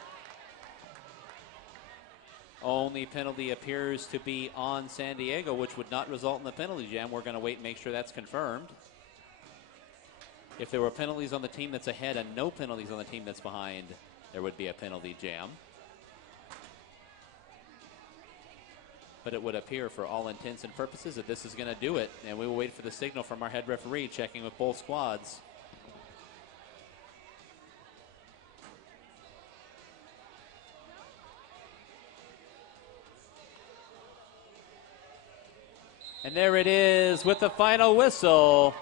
Only penalty appears to be on San Diego, which would not result in the penalty jam. We're going to wait and make sure that's confirmed. If there were penalties on the team that's ahead and no penalties on the team that's behind, there would be a penalty jam. But it would appear for all intents and purposes that this is going to do it. And we will wait for the signal from our head referee, checking with both squads. And there it is with the final whistle.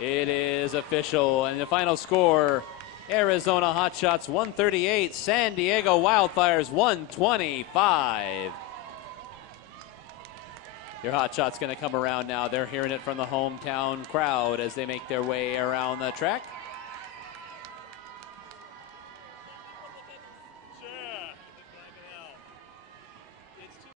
It is official. And the final score, Arizona Hotshots 138, San Diego Wildfires 125. Your Hotshots going to come around now. They're hearing it from the hometown crowd as they make their way around the track.